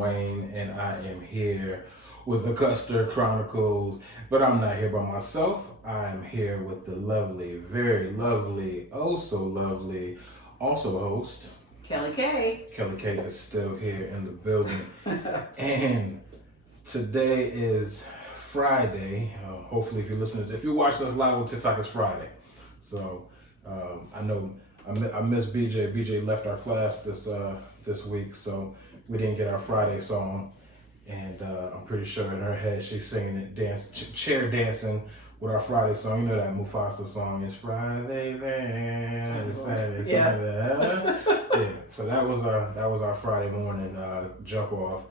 Dwayne, and I am here with the Custer Chronicles. But I'm not here by myself. I am here with the lovely, very lovely, oh so lovely, also host. Kelly K. Kelly K is still here in the building. And today is Friday. Hopefully, if you're watching us live on TikTok, it's Friday. So I know I miss BJ. BJ left our class this week, so we didn't get our Friday song. And I'm pretty sure in her head she's singing it, chair dancing with our Friday song. You know that Mufasa song, "It's Friday then, it's Saturday, Saturday." Yeah. So that was our Friday morning jump off.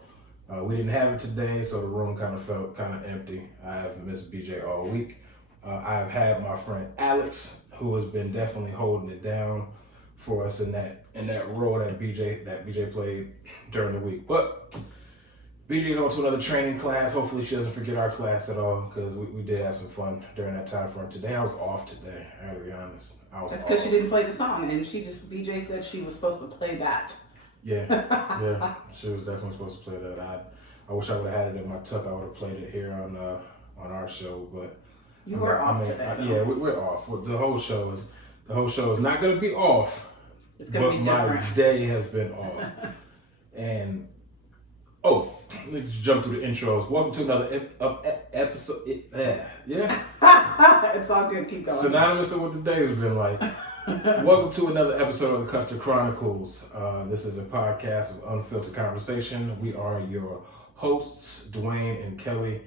We didn't have it today, so the room kind of felt kind of empty. I have missed BJ all week. I've had my friend Alex, who has been definitely holding it down for us in that role that BJ played during the week. But BJ's on to another training class. Hopefully she doesn't forget our class at all, because we did have some fun during that time frame. Today I was off today, I gotta be honest. That's because she didn't play the song, and BJ said she was supposed to play that. Yeah, she was definitely supposed to play that. I wish I would have had it in my tuck. I would have played it here on our show, but you were off today. Yeah, we're off. The whole show is not going to be off. It's going to be different. My day has been off, and let's jump through the intros. Welcome to another episode. Yeah. It's all good. Keep going. Synonymous with what the days have been like. Welcome to another episode of the Custer Chronicles. This is a podcast of unfiltered conversation. We are your hosts, Dwayne and Kelly,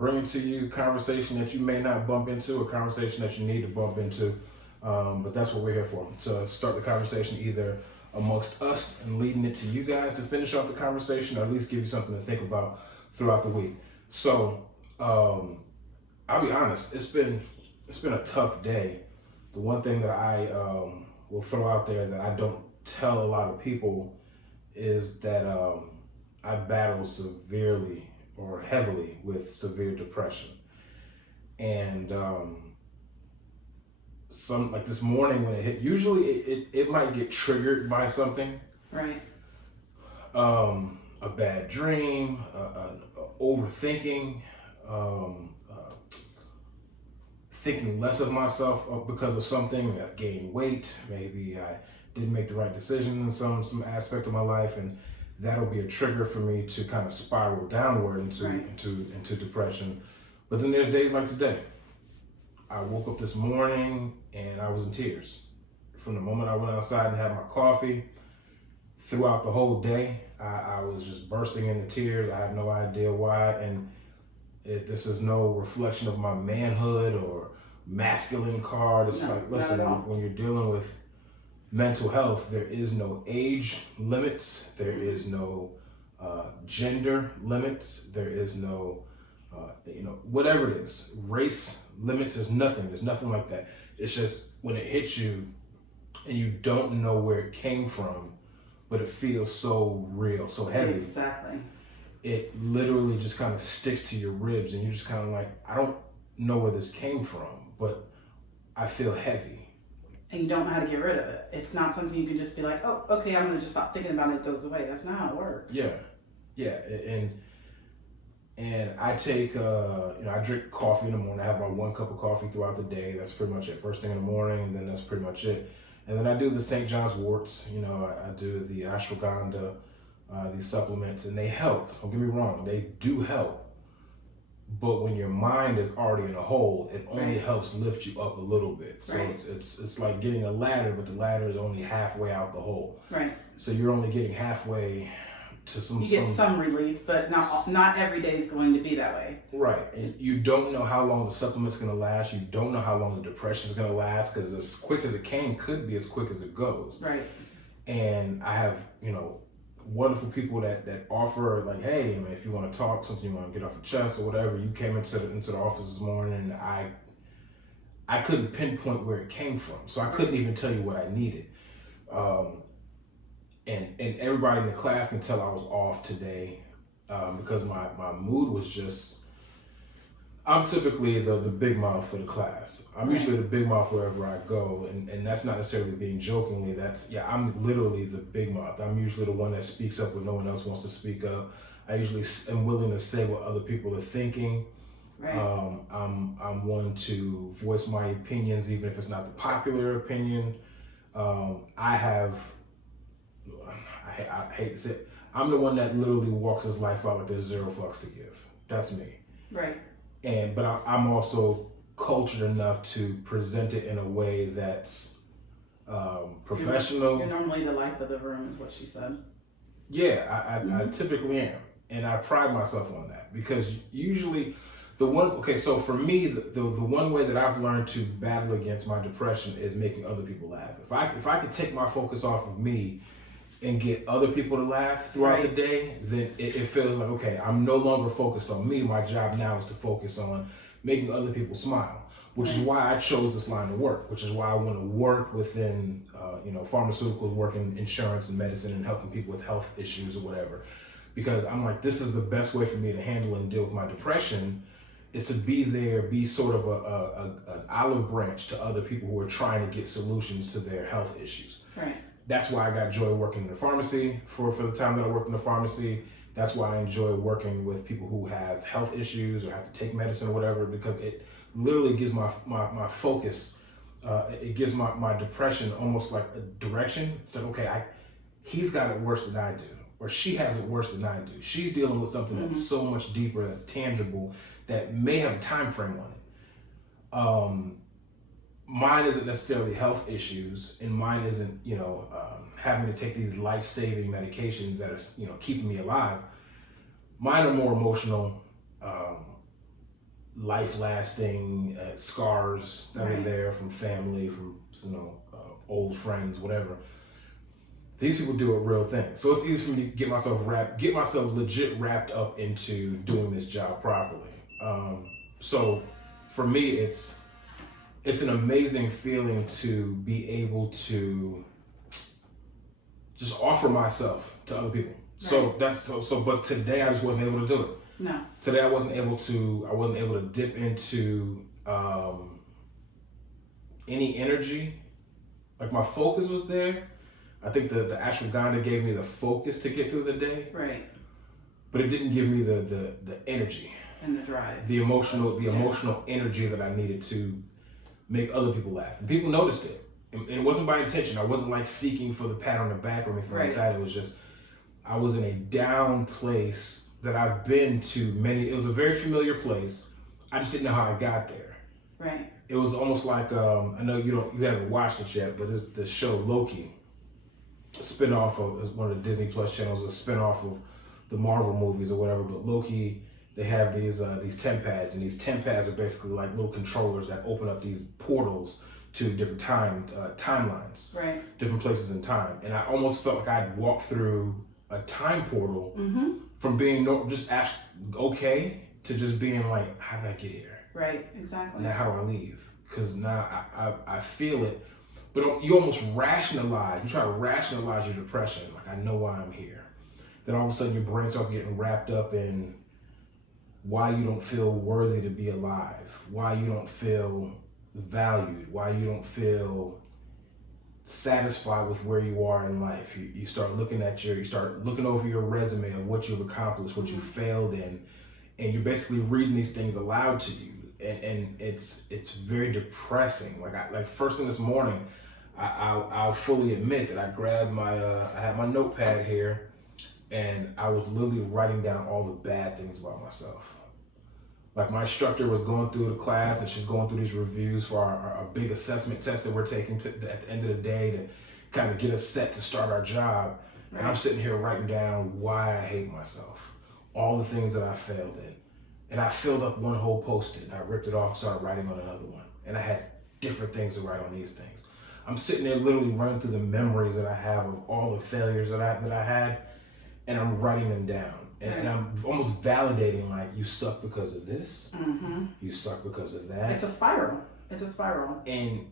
bringing to you conversation that you may not bump into, a conversation that you need to bump into, but that's what we're here for. To start the conversation either amongst us and leading it to you guys to finish off the conversation, or at least give you something to think about throughout the week. So, I'll be honest, it's been a tough day. The one thing that I will throw out there that I don't tell a lot of people is that I battle severely or heavily with severe depression. And like this morning when it hit, usually it might get triggered by something. Right. A bad dream, overthinking, thinking less of myself because of something. Maybe I've gained weight. Maybe I didn't make the right decision in some aspect of my life, and that'll be a trigger for me to kind of spiral downward into depression. But then there's days like today. I woke up this morning and I was in tears. From the moment I went outside and had my coffee, throughout the whole day, I was just bursting into tears. I have no idea why, and this is no reflection of my manhood or masculine card. It's listen, when you're dealing with mental health, there is no age limits, there is no gender limits, there is no whatever it is, race limits. There's nothing like that. It's just when it hits you and you don't know where it came from, but it feels so real, so heavy. Exactly. It literally just kind of sticks to your ribs, and you're just kind of like, I don't know where this came from, but I feel heavy. And you don't know how to get rid of it. It's not something you can just be like, oh, okay, I'm going to just stop thinking about it, it goes away. That's not how it works. Yeah. And I take, I drink coffee in the morning. I have about 1 cup of coffee throughout the day. That's pretty much it. First thing in the morning, and then that's pretty much it. And then I do the St. John's worts. I do the ashwagandha, these supplements, and they help. Don't get me wrong, they do help. But when your mind is already in a hole, it only helps lift you up a little bit. So it's like getting a ladder, but the ladder is only halfway out the hole. Right. So you're only getting halfway to some. You get some relief, but not every day is going to be that way. Right. And you don't know how long the supplement's going to last. You don't know how long the depression is going to last, because as quick as it came could be as quick as it goes. Right. And I have, wonderful people that offer, like, hey, man, if you want to talk, something you want to get off your chest or whatever. You came into the office this morning, and I couldn't pinpoint where it came from, so I couldn't even tell you what I needed. And everybody in the class can tell I was off today, because my mood was just I'm typically the big mouth for the class. I'm usually the big mouth wherever I go, and that's not necessarily being jokingly. I'm literally the big mouth. I'm usually the one that speaks up when no one else wants to speak up. I usually am willing to say what other people are thinking. Right. I'm one to voice my opinions, even if it's not the popular opinion. I hate to say it, I'm the one that literally walks his life out like there's zero fucks to give. That's me. Right. But I'm also cultured enough to present it in a way that's professional. You're normally the life of the room, is what she said. Yeah, I typically am, and I pride myself on that because usually so for me, the one way that I've learned to battle against my depression is making other people laugh. If I could take my focus off of me and get other people to laugh throughout the day, then it feels like, okay, I'm no longer focused on me. My job now is to focus on making other people smile, which is why I chose this line of work, which is why I want to work within, pharmaceuticals, work in insurance and medicine and helping people with health issues or whatever. Because I'm like, this is the best way for me to handle and deal with my depression, is to be sort of an olive branch to other people who are trying to get solutions to their health issues. Right. That's why I got joy working in the pharmacy for the time that I worked in the pharmacy. That's why I enjoy working with people who have health issues or have to take medicine or whatever, because it literally gives my focus, it gives my depression almost like a direction. It's like, okay, he's got it worse than I do, or she has it worse than I do. She's dealing with something that's so much deeper, that's tangible, that may have a time frame on it. Mine isn't necessarily health issues, and mine isn't, having to take these life-saving medications that are, keeping me alive. Mine are more emotional, life-lasting scars that are there from family, from, old friends, whatever. These people do a real thing. So it's easy for me to get myself legit wrapped up into doing this job properly. So for me, it's an amazing feeling to be able to just offer myself to other people. Right. So but today I just wasn't able to do it. No. Today I wasn't able to dip into any energy. Like, my focus was there. I think the ashwagandha gave me the focus to get through the day. Right. But it didn't give me the energy. And the drive. The emotional energy that I needed to make other people laugh. And people noticed it. And it wasn't by intention. I wasn't like seeking for the pat on the back or anything like that. It was just, I was in a down place that I've been to it was a very familiar place. I just didn't know how I got there. Right. It was almost like, I know you haven't watched it yet, but there's the show Loki, a spinoff of one of the Disney Plus channels, a spinoff of the Marvel movies or whatever. But Loki, they have these TEMPads, and these TEMPads are basically like little controllers that open up these portals to different timelines, right? Different places in time. And I almost felt like I'd walked through a time portal from being just okay to just being like, how did I get here? Right, exactly. Now how do I leave? Because now I feel it, but you almost rationalize. You try to rationalize your depression. Like, I know why I'm here. Then all of a sudden your brain starts getting wrapped up in why you don't feel worthy to be alive, why you don't feel valued, why you don't feel satisfied with where you are in life. You start looking over your resume of what you've accomplished, what you failed in, and you're basically reading these things aloud to you, and it's very depressing. Like first thing this morning, I'll fully admit that I grabbed I had my notepad here, and I was literally writing down all the bad things about myself. Like, my instructor was going through the class, and she's going through these reviews for our big assessment test that we're taking at the end of the day to kind of get us set to start our job. Right. And I'm sitting here writing down why I hate myself, all the things that I failed in. And I filled up one whole Post-it, and I ripped it off and started writing on another one. And I had different things to write on these things. I'm sitting there literally running through the memories that I have of all the failures that I had, and I'm writing them down. And I'm almost validating, like, you suck because of this. Mm-hmm. You suck because of that. It's a spiral. And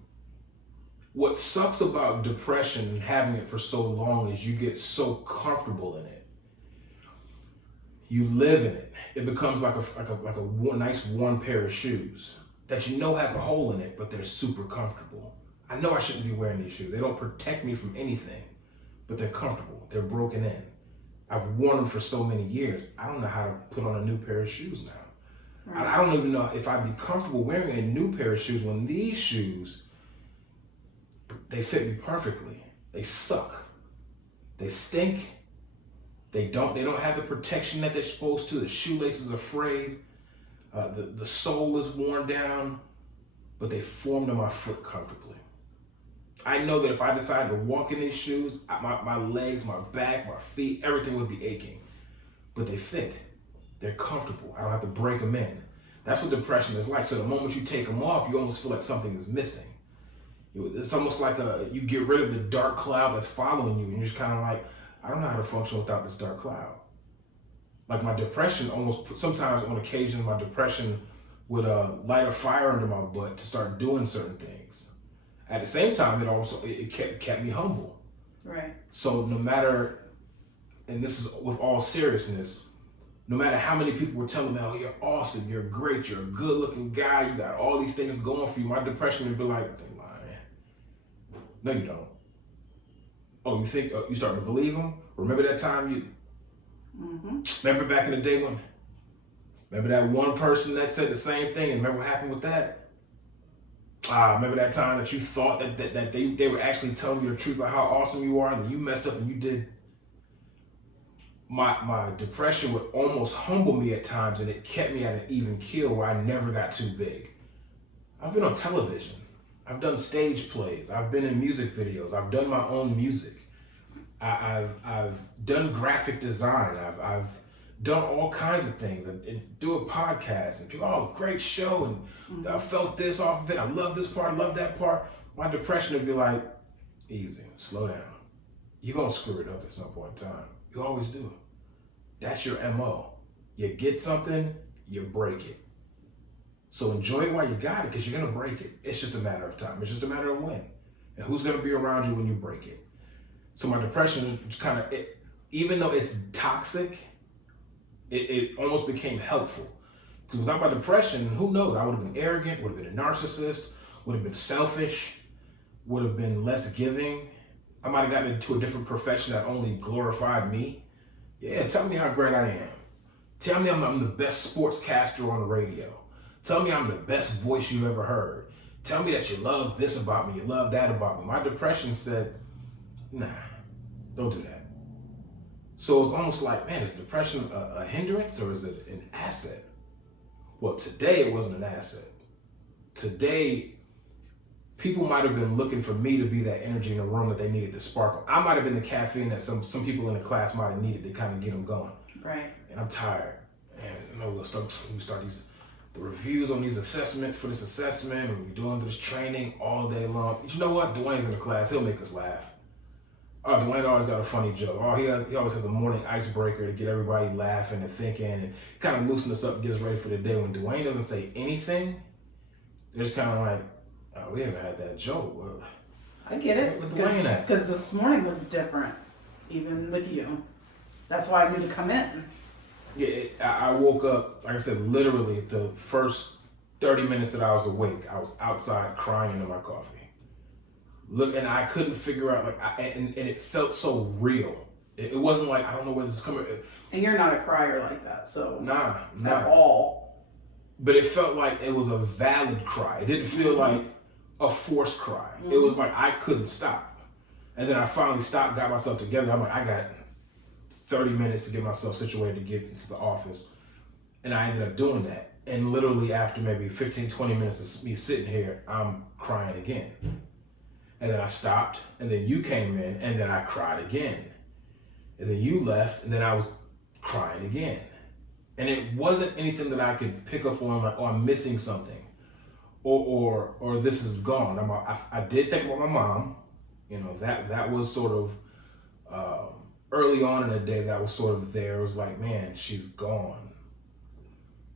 what sucks about depression and having it for so long is you get so comfortable in it. You live in it. It becomes like a nice one pair of shoes that you know has a hole in it, but they're super comfortable. I know I shouldn't be wearing these shoes. They don't protect me from anything, but they're comfortable. They're broken in. I've worn them for so many years. I don't know how to put on a new pair of shoes now. Right. I don't even know if I'd be comfortable wearing a new pair of shoes when these shoes, they fit me perfectly. They suck. They stink. They don't have the protection that they're supposed to. The shoelaces are frayed. The sole is worn down, but they form to my foot comfortably. I know that if I decided to walk in these shoes, my legs, my back, my feet, everything would be aching. But they fit. They're comfortable. I don't have to break them in. That's what depression is like. So the moment you take them off, you almost feel like something is missing. It's almost like you get rid of the dark cloud that's following you, and you're just kind of like, I don't know how to function without this dark cloud. Like my depression sometimes on occasion, my depression would light a fire under my butt to start doing certain things. At the same time, it kept me humble. Right. So no matter, and this is with all seriousness, no matter how many people were telling me, oh, you're awesome, you're great, you're a good looking guy, you got all these things going for you, my depression would be like, they're lying. No, you don't. Oh, you think you starting to believe them? Remember that time remember back in the day remember that one person that said the same thing, and remember what happened with that? Remember that time that you thought that they were actually telling you the truth about how awesome you are, and then you messed up and you did. My depression would almost humble me at times, and it kept me at an even keel where I never got too big. I've been on television. I've done stage plays. I've been in music videos. I've done my own music. I've done graphic design. I've done all kinds of things and do a podcast and people, oh, great show, and I felt this off of it. I love this part, I love that part. My depression would be like, easy, slow down. You're gonna screw it up at some point in time. You always do. That's your MO. You get something, you break it. So enjoy it while you got it, because you're gonna break it. It's just a matter of time. It's just a matter of when. And who's gonna be around you when you break it. So my depression kind of, even though it's toxic, it almost became helpful. Because without my depression, who knows? I would have been arrogant, would have been a narcissist, would have been selfish, would have been less giving. I might have gotten into a different profession that only glorified me. Yeah, tell me how great I am. Tell me I'm the best sportscaster on the radio. Tell me I'm the best voice you've ever heard. Tell me that you love this about me, you love that about me. My depression said, nah, don't do that. So it was almost like, man, is depression a hindrance or is it an asset? Well, today it wasn't an asset. Today, people might have been looking for me to be that energy in the room that they needed to sparkle. I might have been the caffeine that some people in the class might have needed to kind of get them going. Right. And I'm tired. And we'll start the reviews on these assessments for this assessment, and we're doing this training all day long. But you know what? Dwayne's in the class. He'll make us laugh. Dwayne always got a funny joke. He always has a morning icebreaker to get everybody laughing and thinking and kind of loosen us up and get us ready for the day. When Dwayne doesn't say anything, they're just kind of like, oh, we haven't had that joke. Well, I get it. With Dwayne at? Because this morning was different, even with you. That's why I knew to come in. Yeah, I woke up, like I said, literally the first 30 minutes that I was awake, I was outside crying into my coffee. Look, and I couldn't figure out, and it felt so real. It wasn't like, I don't know where this is coming. And you're not a crier like that, so. Nah. At all. But it felt like it was a valid cry. It didn't feel like a forced cry. It was like I couldn't stop. And then I finally stopped, got myself together. I'm like, I got 30 minutes to get myself situated to get into the office. And I ended up doing that. And literally after maybe 15, 20 minutes of me sitting here, I'm crying again. And then I stopped, and then you came in, and then I cried again. And then you left, and then I was crying again. And it wasn't anything that I could pick up on, like, oh, I'm missing something, or this is gone. I did think about my mom. You know, that was sort of early on in the day. That was sort of there. It was like, man, she's gone.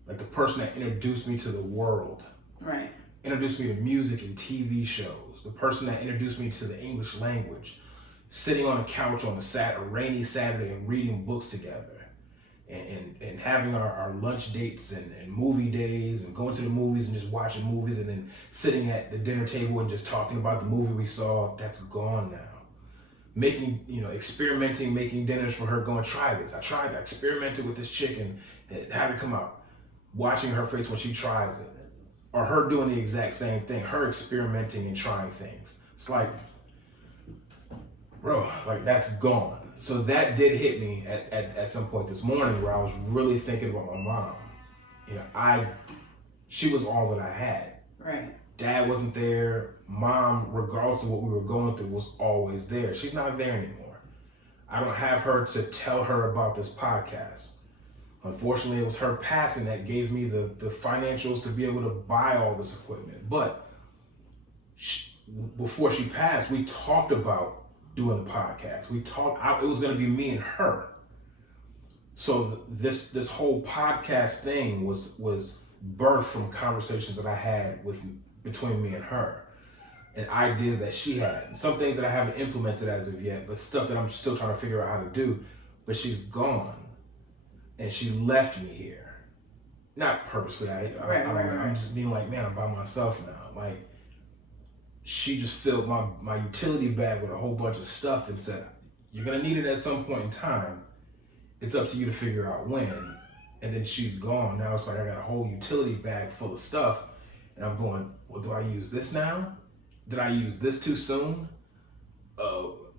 Like the person that introduced me to the world, right? Introduced me to music and TV shows. The person that introduced me to the English language, sitting on a couch on a rainy Saturday and reading books together. and having our lunch dates and movie days and going to the movies and just watching movies and then sitting at the dinner table and just talking about the movie we saw, that's gone now. Making, experimenting, making dinners for her, going, try this. I experimented with this chicken, and how did it come out? Watching her face when she tries it. Or her doing the exact same thing, her experimenting and trying things. It's like, bro, like that's gone. So that did hit me at some point this morning where I was really thinking about my mom. She was all that I had. Right. Dad wasn't there. Mom, regardless of what we were going through, was always there. She's not there anymore. I don't have her to tell her about this podcast. Unfortunately, it was her passing that gave me the financials to be able to buy all this equipment. But before she passed, we talked about doing the podcast. It was going to be me and her. So this whole podcast thing was birthed from conversations that I had between me and her, and ideas that she had, and some things that I haven't implemented as of yet, but stuff that I'm still trying to figure out how to do. But she's gone, and she left me here, not purposely. I'm just being like, man, I'm by myself now. Like, she just filled my utility bag with a whole bunch of stuff and said, you're gonna need it at some point in time. It's up to you to figure out when. And then she's gone. Now it's like I got a whole utility bag full of stuff, and I'm going, well, do I use this now? Did I use this too soon?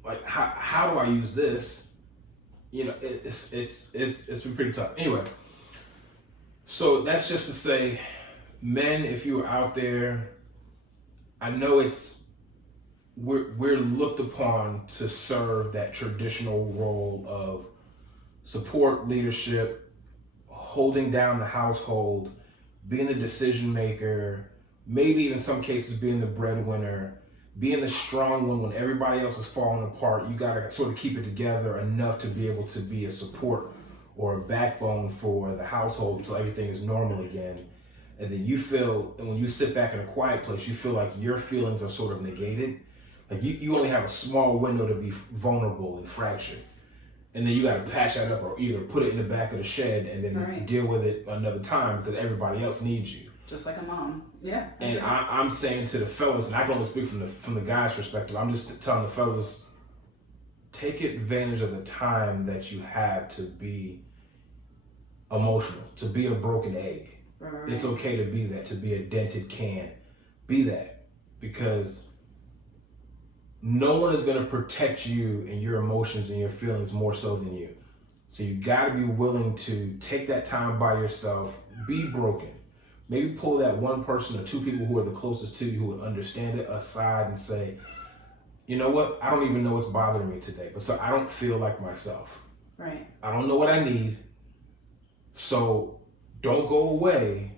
Like how do I use this? It's been pretty tough. Anyway, so that's just to say, men, if you are out there, I know we're looked upon to serve that traditional role of support, leadership, holding down the household, being the decision maker, maybe even in some cases being the breadwinner, being the strong one when everybody else is falling apart. You gotta sort of keep it together enough to be able to be a support or a backbone for the household until everything is normal again. And then and when you sit back in a quiet place, you feel like your feelings are sort of negated. Like you only have a small window to be vulnerable and fractured. And then you got to patch that up or either put it in the back of the shed and then deal with it another time because everybody else needs you. Just like a mom. Yeah. And I'm saying to the fellas, and I can only speak from the guy's perspective, I'm just telling the fellas, take advantage of the time that you have to be emotional, to be a broken egg. Right. It's okay to be that, to be a dented can. Be that. Because no one is going to protect you and your emotions and your feelings more so than you. So you got to be willing to take that time by yourself, be broken. Maybe pull that one person or two people who are the closest to you who would understand it aside and say, you know what? I don't even know what's bothering me today, but so I don't feel like myself. Right. I don't know what I need. So don't go away,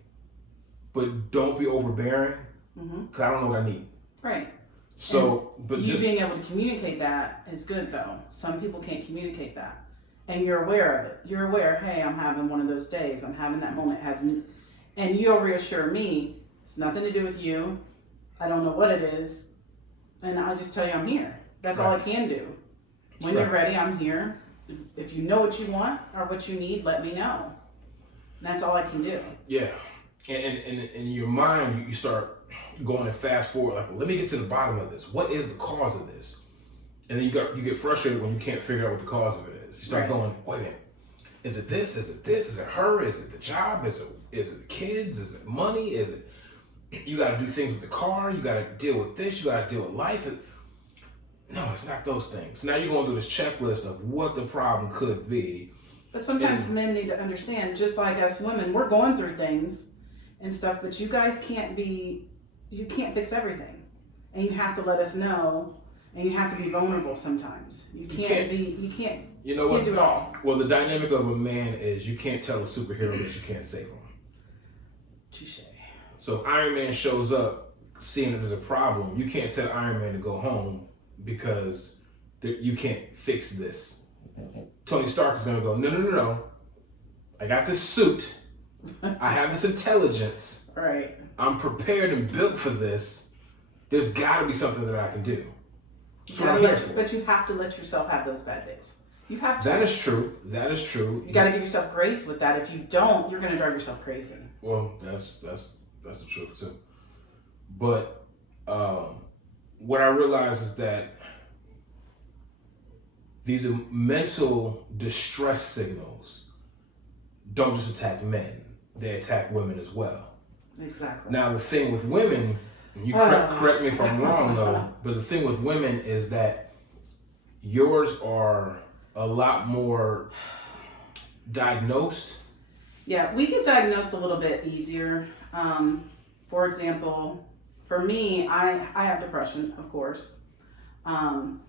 but don't be overbearing because I don't know what I need. Right. So, and but being able to communicate that is good though. Some people can't communicate that, and you're aware of it. You're aware, hey, I'm having one of those days. I'm having that moment. And you'll reassure me, it's nothing to do with you. I don't know what it is, and I'll just tell you I'm here. That's all I can do. When you're ready, I'm here. If you know what you want or what you need, let me know. That's all I can do. Yeah, and in your mind, you start going and fast forward, like, well, let me get to the bottom of this. What is the cause of this? And then you get frustrated when you can't figure out what the cause of it is. You start going, wait a minute, is it this? Is it this? Is it her? Is it the job? Is it the kids? Is it money? Is it you got to do things with the car? You got to deal with this. You got to deal with life. No, it's not those things. Now you're going through this checklist of what the problem could be. But sometimes men need to understand, just like us women, we're going through things and stuff, but you guys can't fix everything. And you have to let us know, and you have to be vulnerable sometimes. You can't do it all. Well, the dynamic of a man is you can't tell a superhero that you can't save him. Touché. So if Iron Man shows up seeing that there's a problem, you can't tell Iron Man to go home because you can't fix this. Tony Stark is going to go, no. I got this suit. I have this intelligence. Right. I'm prepared and built for this. There's got to be something that I can do. But you have to let yourself have those bad days. You have to. That is true. That is true. You got to give yourself grace with that. If you don't, you're going to drive yourself crazy. Well, that's the truth too. But what I realize is that these mental distress signals don't just attack men; they attack women as well. Exactly. Now, the thing with women, you correct me if I'm wrong though, but the thing with women is that yours are a lot more diagnosed. Yeah, we get diagnosed a little bit easier. For example, for me, I have depression, of course, and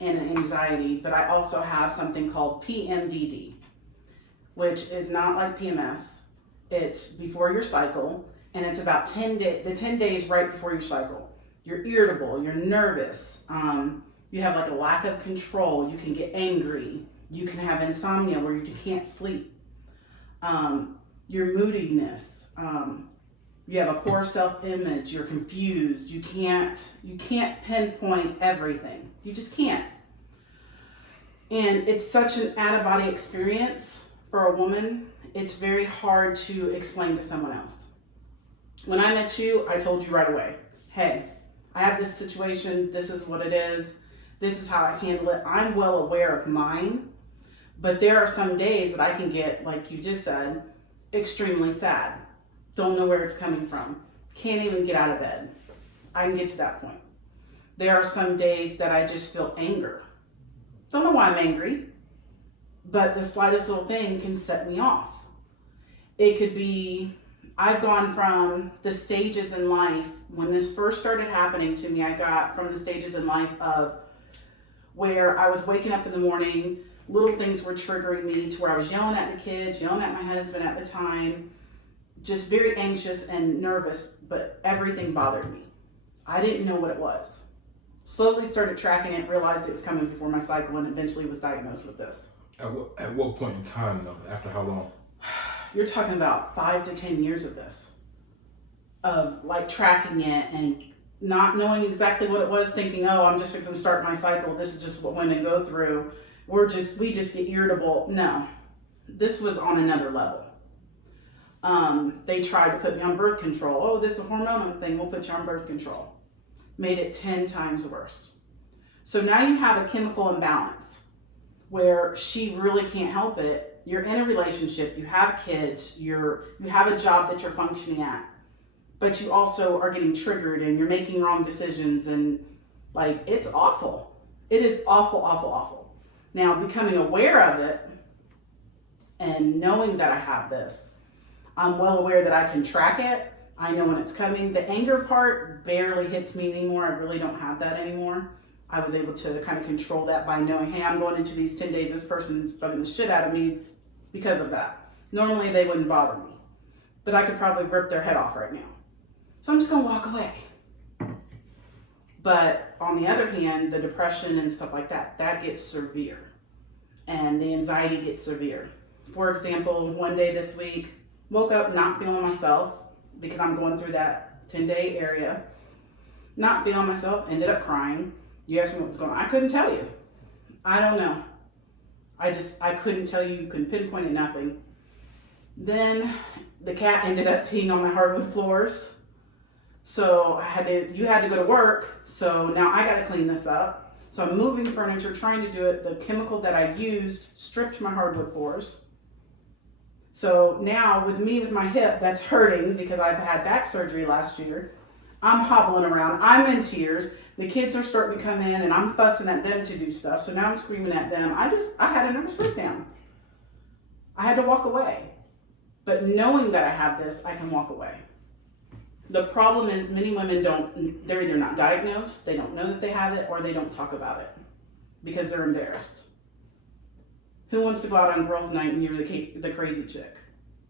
anxiety, but I also have something called P.M.D.D, which is not like PMS. It's before your cycle, and it's about 10 days right before your cycle. You're irritable, you're nervous, you have like a lack of control, you can get angry, you can have insomnia where you can't sleep, your moodiness, you have a poor self-image, you're confused, you can't pinpoint everything. You just can't. And it's such an out-of-body experience for a woman, it's very hard to explain to someone else. When I met you, I told you right away, hey, I have this situation, this is what it is, this is how I handle it. I'm well aware of mine, but there are some days that I can get, like you just said, extremely sad. Don't know where it's coming from. Can't even get out of bed. I can get to that point. There are some days that I just feel anger. Don't know why I'm angry, but the slightest little thing can set me off. It could be, I've gone from the stages in life, when this first started happening to me, I got from the stages in life of where I was waking up in the morning, little things were triggering me to where I was yelling at the kids, yelling at my husband at the time, just very anxious and nervous, but everything bothered me. I didn't know what it was. Slowly started tracking it, realized it was coming before my cycle, and eventually was diagnosed with this. At what point in time though? After how long? You're talking about 5 to 10 years of this, of like tracking it and not knowing exactly what it was, thinking, oh, I'm just fixing to start my cycle. This is just what women go through. We just get irritable. No, this was on another level. They tried to put me on birth control. Oh, this is a hormonal thing. We'll put you on birth control. Made it 10 times worse. So now you have a chemical imbalance where she really can't help it. You're in a relationship, you have kids, you have a job that you're functioning at, but you also are getting triggered and you're making wrong decisions, and like, it's awful. It is awful, awful, awful. Now, becoming aware of it and knowing that I have this, I'm well aware that I can track it. I know when it's coming. The anger part barely hits me anymore. I really don't have that anymore. I was able to kind of control that by knowing, hey, I'm going into these 10 days, this person's bugging the shit out of me because of that. Normally they wouldn't bother me, but I could probably rip their head off right now. So I'm just gonna walk away. But on the other hand, the depression and stuff like that, that gets severe. And the anxiety gets severe. For example, one day this week, woke up not feeling myself because I'm going through that 10-day area. Not feeling myself, ended up crying. You asked me what was going on. I couldn't tell you. I don't know. I couldn't tell you, couldn't pinpoint it, nothing. Then the cat ended up peeing on my hardwood floors. So you had to go to work. So now I got to clean this up. So I'm moving furniture, trying to do it. The chemical that I used stripped my hardwood floors. So now with my hip that's hurting because I've had back surgery last year, I'm hobbling around, I'm in tears. The kids are starting to come in and I'm fussing at them to do stuff. So now I'm screaming at them. I had a nervous breakdown. I had to walk away. But knowing that I have this, I can walk away. The problem is many women they're either not diagnosed, they don't know that they have it, or they don't talk about it because they're embarrassed. Who wants to go out on girls' night and you're the crazy chick?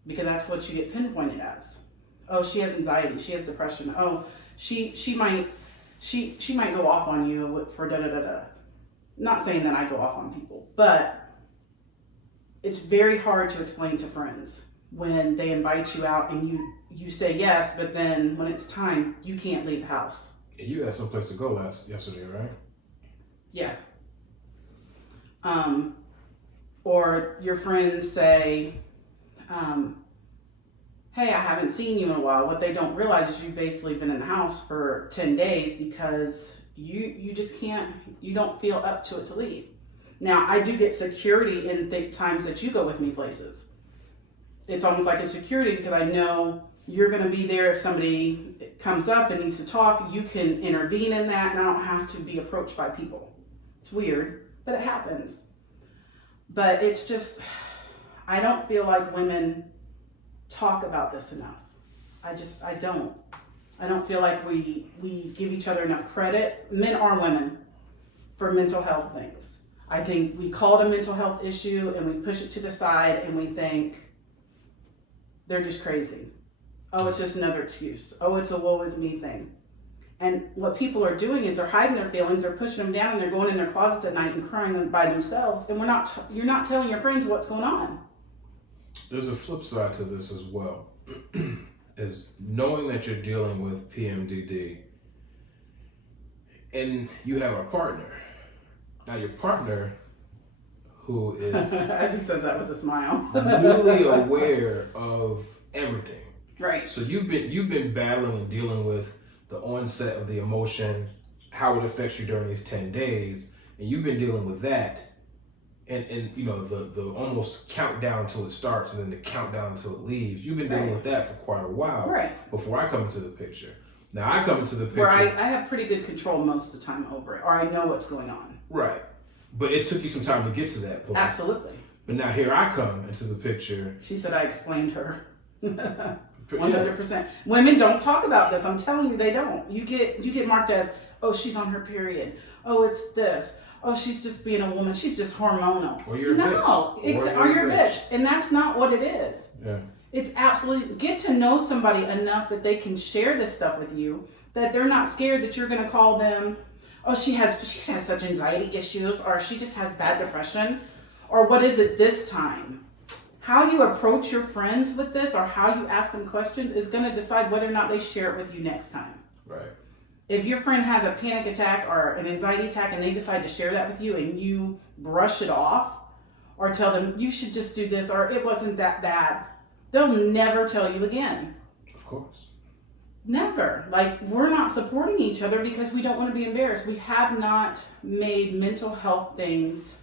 Because that's what you get pinpointed as. Oh, she has anxiety, she has depression. Oh, she might go off on you for da-da-da-da. Not saying that I go off on people, but it's very hard to explain to friends when they invite you out and you say yes, but then when it's time, you can't leave the house. You had someplace to go yesterday, right? Yeah. Or your friends say, hey, I haven't seen you in a while. What they don't realize is you've basically been in the house for 10 days because you just can't, you don't feel up to it to leave. Now, I do get security in the times that you go with me places. It's almost like a security because I know you're going to be there if somebody comes up and needs to talk. You can intervene in that, and I don't have to be approached by people. It's weird, but it happens. But it's just, I don't feel like women talk about this enough. I don't. I don't feel like we give each other enough credit, men or women, for mental health things. I think we call it a mental health issue and we push it to the side and we think they're just crazy. Oh, it's just another excuse. Oh, it's a woe is me thing. And what people are doing is they're hiding their feelings, they're pushing them down, and they're going in their closets at night and crying by themselves. And you're not telling your friends what's going on. There's a flip side to this as well, is knowing that you're dealing with P.M.D.D. and you have a partner. Now your partner, who is as he says that with a smile, newly aware of everything. Right. So you've been battling and dealing with the onset of the emotion, how it affects you during these 10 days, and you've been dealing with that. And you know, the almost countdown till it starts and then the countdown until it leaves. You've been dealing with that for quite a while before I come into the picture. Now I come into the picture. Where I have pretty good control most of the time over it, or I know what's going on. Right. But it took you some time to get to that point. Absolutely. But now here I come into the picture. She said I explained her. 100%. Women don't talk about this. I'm telling you, they don't. You get marked as, oh, she's on her period. Oh, it's this. Oh, she's just being a woman. She's just hormonal. Or you're a bitch. Or you're a bitch. And that's not what it is. Yeah. It's absolutely, get to know somebody enough that they can share this stuff with you, that they're not scared that you're going to call them, oh, she has such anxiety issues, or she just has bad depression, or what is it this time? How you approach your friends with this or how you ask them questions is going to decide whether or not they share it with you next time. Right. If your friend has a panic attack or an anxiety attack and they decide to share that with you and you brush it off or tell them you should just do this or it wasn't that bad, they'll never tell you again. Of course. Never. Like, we're not supporting each other because we don't want to be embarrassed. We have not made mental health things,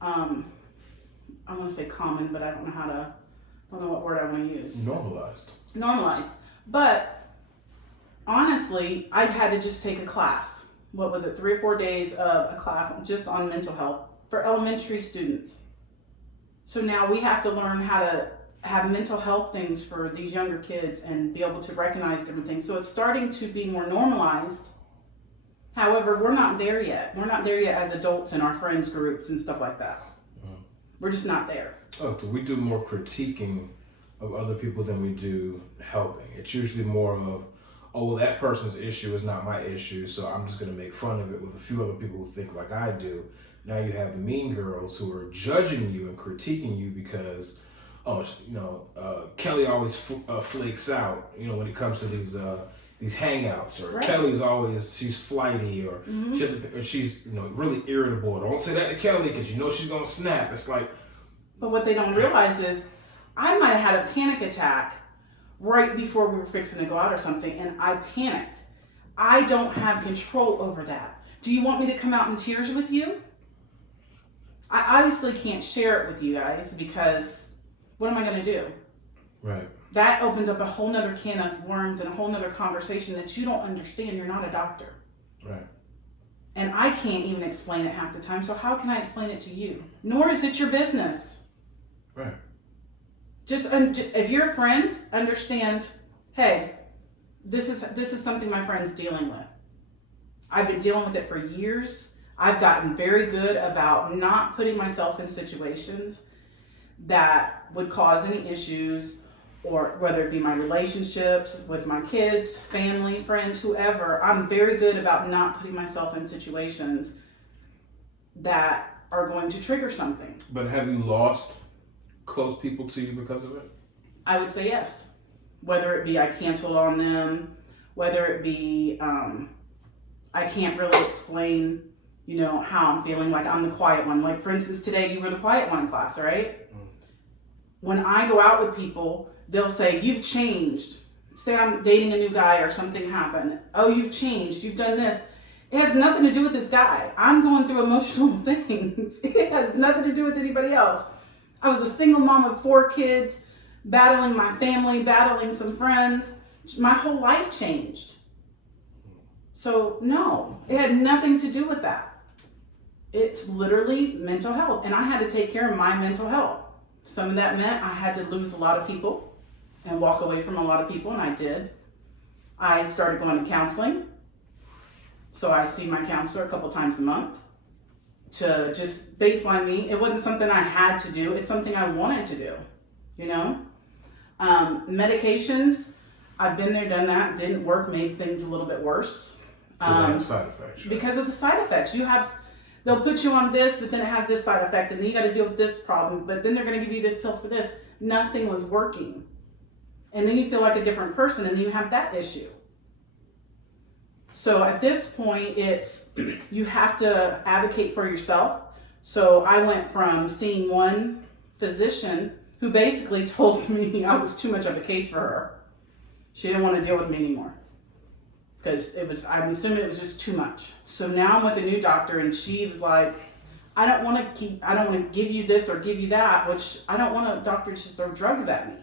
I want to say common, but I don't know what word I want to use. Normalized. But honestly, I've had to just take a class. What was it, 3 or 4 days of a class just on mental health for elementary students. So now we have to learn how to have mental health things for these younger kids and be able to recognize different things. So it's starting to be more normalized. However, we're not there yet. We're not there yet as adults in our friends groups and stuff like that. We're just not there. Oh, so we do more critiquing of other people than we do helping. It's usually more of, oh, well, that person's issue is not my issue, so I'm just going to make fun of it with a few other people who think like I do. Now you have the mean girls who are judging you and critiquing you because, oh, you know, Kelly always flakes out, you know, when it comes to these hangouts, or Kelly's always, she's flighty, or she's you know, really irritable. Don't say that to Kelly because you know she's gonna snap. It's like, but what they don't realize is I might have had a panic attack right before we were fixing to go out or something, and I panicked. I don't have control over that. Do you want me to come out in tears with you? I obviously can't share it with you guys because what am I going to do? Right. That opens up a whole nother can of worms and a whole nother conversation that you don't understand. You're not a doctor. Right. And I can't even explain it half the time, so how can I explain it to you? Nor is it your business. Right. Just if you're a friend, understand, hey, this is something my friend's dealing with. I've been dealing with it for years. I've gotten very good about not putting myself in situations that would cause any issues, or whether it be my relationships with my kids, family, friends, whoever. I'm very good about not putting myself in situations that are going to trigger something. But have you lost close people to you because of it? I would say yes. Whether it be I canceled on them, whether it be I can't really explain, how I'm feeling, like I'm the quiet one. Like, for instance, today you were the quiet one in class, right? When I go out with people, they'll say, you've changed. Say I'm dating a new guy or something happened. Oh, you've changed. You've done this. It has nothing to do with this guy. I'm going through emotional things. It has nothing to do with anybody else. I was a single mom of 4 kids, battling my family, battling some friends. My whole life changed. So no, it had nothing to do with that. It's literally mental health. And I had to take care of my mental health. Some of that meant I had to lose a lot of people and walk away from a lot of people, and I did. I started going to counseling. So I see my counselor a couple times a month to just baseline me. It wasn't something I had to do. It's something I wanted to do, Medications, I've been there, done that. Didn't work, made things a little bit worse. Side effects. Right? Because of the side effects. They'll put you on this, but then it has this side effect, and then you got to deal with this problem, but then they're going to give you this pill for this. Nothing was working. And then you feel like a different person, and then you have that issue. So at this point, it's you have to advocate for yourself. So I went from seeing one physician who basically told me I was too much of a case for her. She didn't want to deal with me anymore because I'm assuming it was just too much. So now I'm with a new doctor, and she was like, I don't want to give you this or give you that, which I don't want a doctor to throw drugs at me.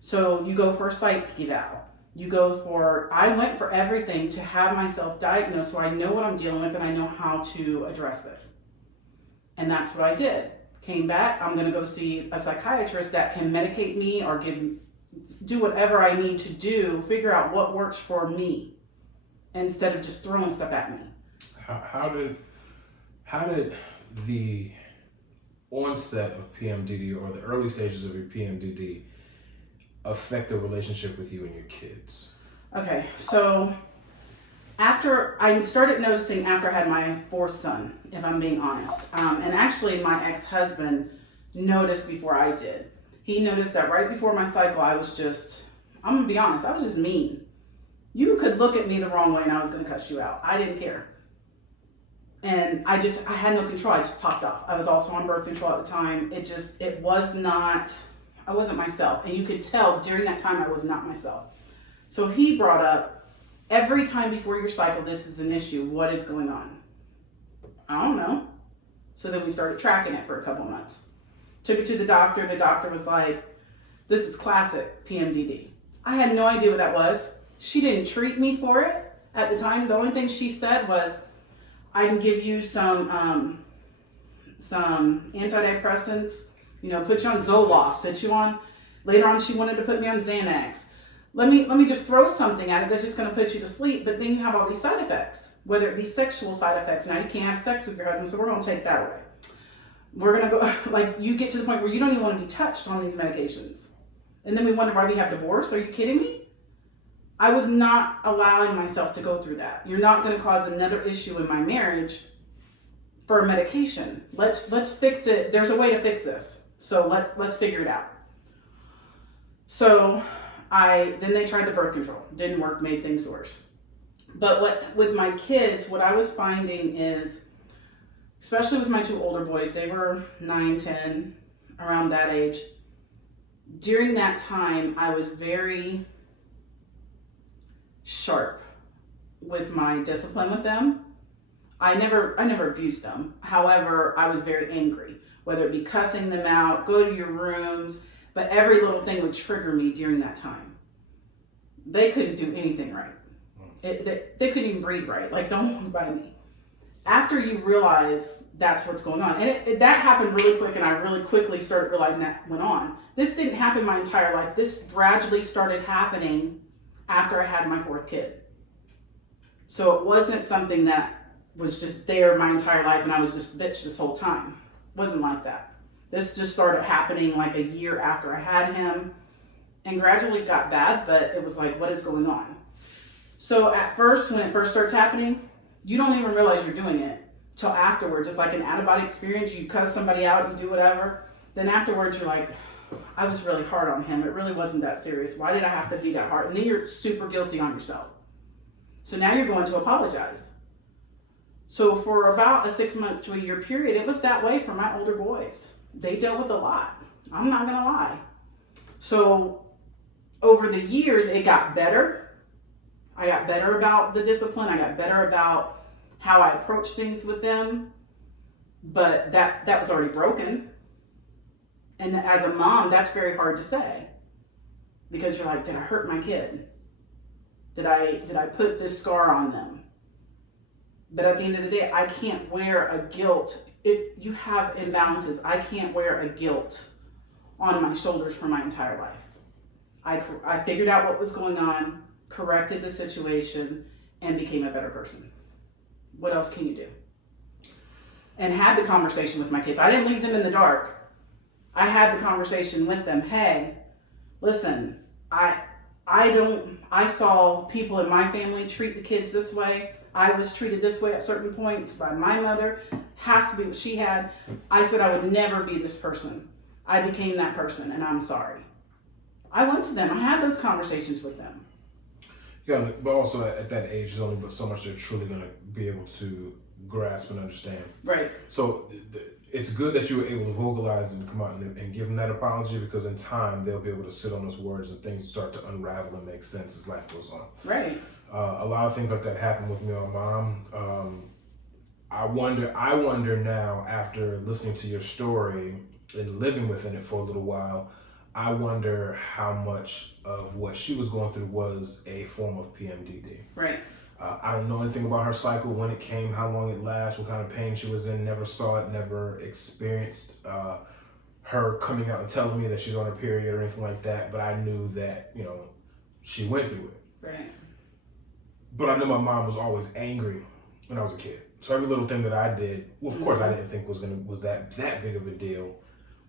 So you go for a psych eval. I went for everything to have myself diagnosed so I know what I'm dealing with and I know how to address it. And that's what I did. Came back, I'm going to go see a psychiatrist that can medicate me or do whatever I need to do, figure out what works for me instead of just throwing stuff at me. How did the onset of P.M.D.D. or the early stages of your P.M.D.D. affect the relationship with you and your kids? Okay, so I started noticing after I had my 4th son, if I'm being honest. And actually my ex-husband noticed before I did. He noticed that right before my cycle, I'm going to be honest, I was just mean. You could look at me the wrong way and I was going to cuss you out. I didn't care. And I had no control. I just popped off. I was also on birth control at the time. I wasn't myself. And you could tell during that time I was not myself. So he brought up, every time before your cycle, this is an issue. What is going on? I don't know. So then we started tracking it for a couple months. Took it to the doctor. The doctor was like, this is classic P.M.D.D. I had no idea what that was. She didn't treat me for it at the time. The only thing she said was, I can give you some antidepressants, put you on Zoloft, put you on. Later on, she wanted to put me on Xanax. Let me just throw something at it that's just going to put you to sleep. But then you have all these side effects, whether it be sexual side effects. Now you can't have sex with your husband, so we're going to take that away. We're going to go, you get to the point where you don't even want to be touched on these medications. And then we wonder why we have divorce. Are you kidding me? I was not allowing myself to go through that. You're not going to cause another issue in my marriage for a medication. Let's fix it. There's a way to fix this. So let's figure it out. So then they tried the birth control. Didn't work, made things worse. But with my kids, what I was finding is, especially with my 2 older boys, they were 9, 10, around that age. During that time, I was very sharp with my discipline with them. I never abused them. However, I was very angry, whether it be cussing them out, go to your rooms, but every little thing would trigger me during that time. They couldn't do anything right. They couldn't even breathe right. Like, don't walk by me. After you realize that's what's going on, and that happened really quick, and I really quickly started realizing that went on. This didn't happen my entire life. This gradually started happening after I had my 4th kid. So it wasn't something that was just there my entire life and I was just a bitch this whole time. It wasn't like that. This just started happening like a year after I had him and gradually got bad, but it was like, what is going on? So at first, when it first starts happening, you don't even realize you're doing it till afterwards. It's like an out-of-body experience. You cuss somebody out, you do whatever. Then afterwards, you're like, I was really hard on him. It really wasn't that serious. Why did I have to be that hard? And then you're super guilty on yourself. So now you're going to apologize. So for about a 6 month to a year period, it was that way for my older boys. They dealt with a lot. I'm not going to lie. So over the years, it got better. I got better about the discipline. I got better about how I approach things with them. But that was already broken. And as a mom, that's very hard to say. Because you're like, did I hurt my kid? Did I put this scar on them? But at the end of the day, I can't wear a guilt. You have imbalances. I can't wear a guilt on my shoulders for my entire life. I figured out what was going on, corrected the situation, and became a better person. What else can you do? And had the conversation with my kids. I didn't leave them in the dark. I had the conversation with them. Hey, listen, I saw people in my family treat the kids this way. I was treated this way at certain points by my mother. Has to be what she had. I said I would never be this person. I became that person, and I'm sorry. I went to them. I had those conversations with them. Yeah, but also at that age, there's only but so much they're truly going to be able to grasp and understand. Right. So it's good that you were able to vocalize and come out and give them that apology, because in time they'll be able to sit on those words and things start to unravel and make sense as life goes on. Right. A lot of things like that happened with me and my mom. I wonder now, after listening to your story and living within it for a little while, I wonder how much of what she was going through was a form of P.M.D.D. Right. I don't know anything about her cycle, when it came, how long it lasts, what kind of pain she was in. Never saw it, never experienced her coming out and telling me that she's on her period or anything like that. But I knew that, she went through it. Right. But I knew my mom was always angry when I was a kid. So every little thing that I did, well, of course, I didn't think was that big of a deal,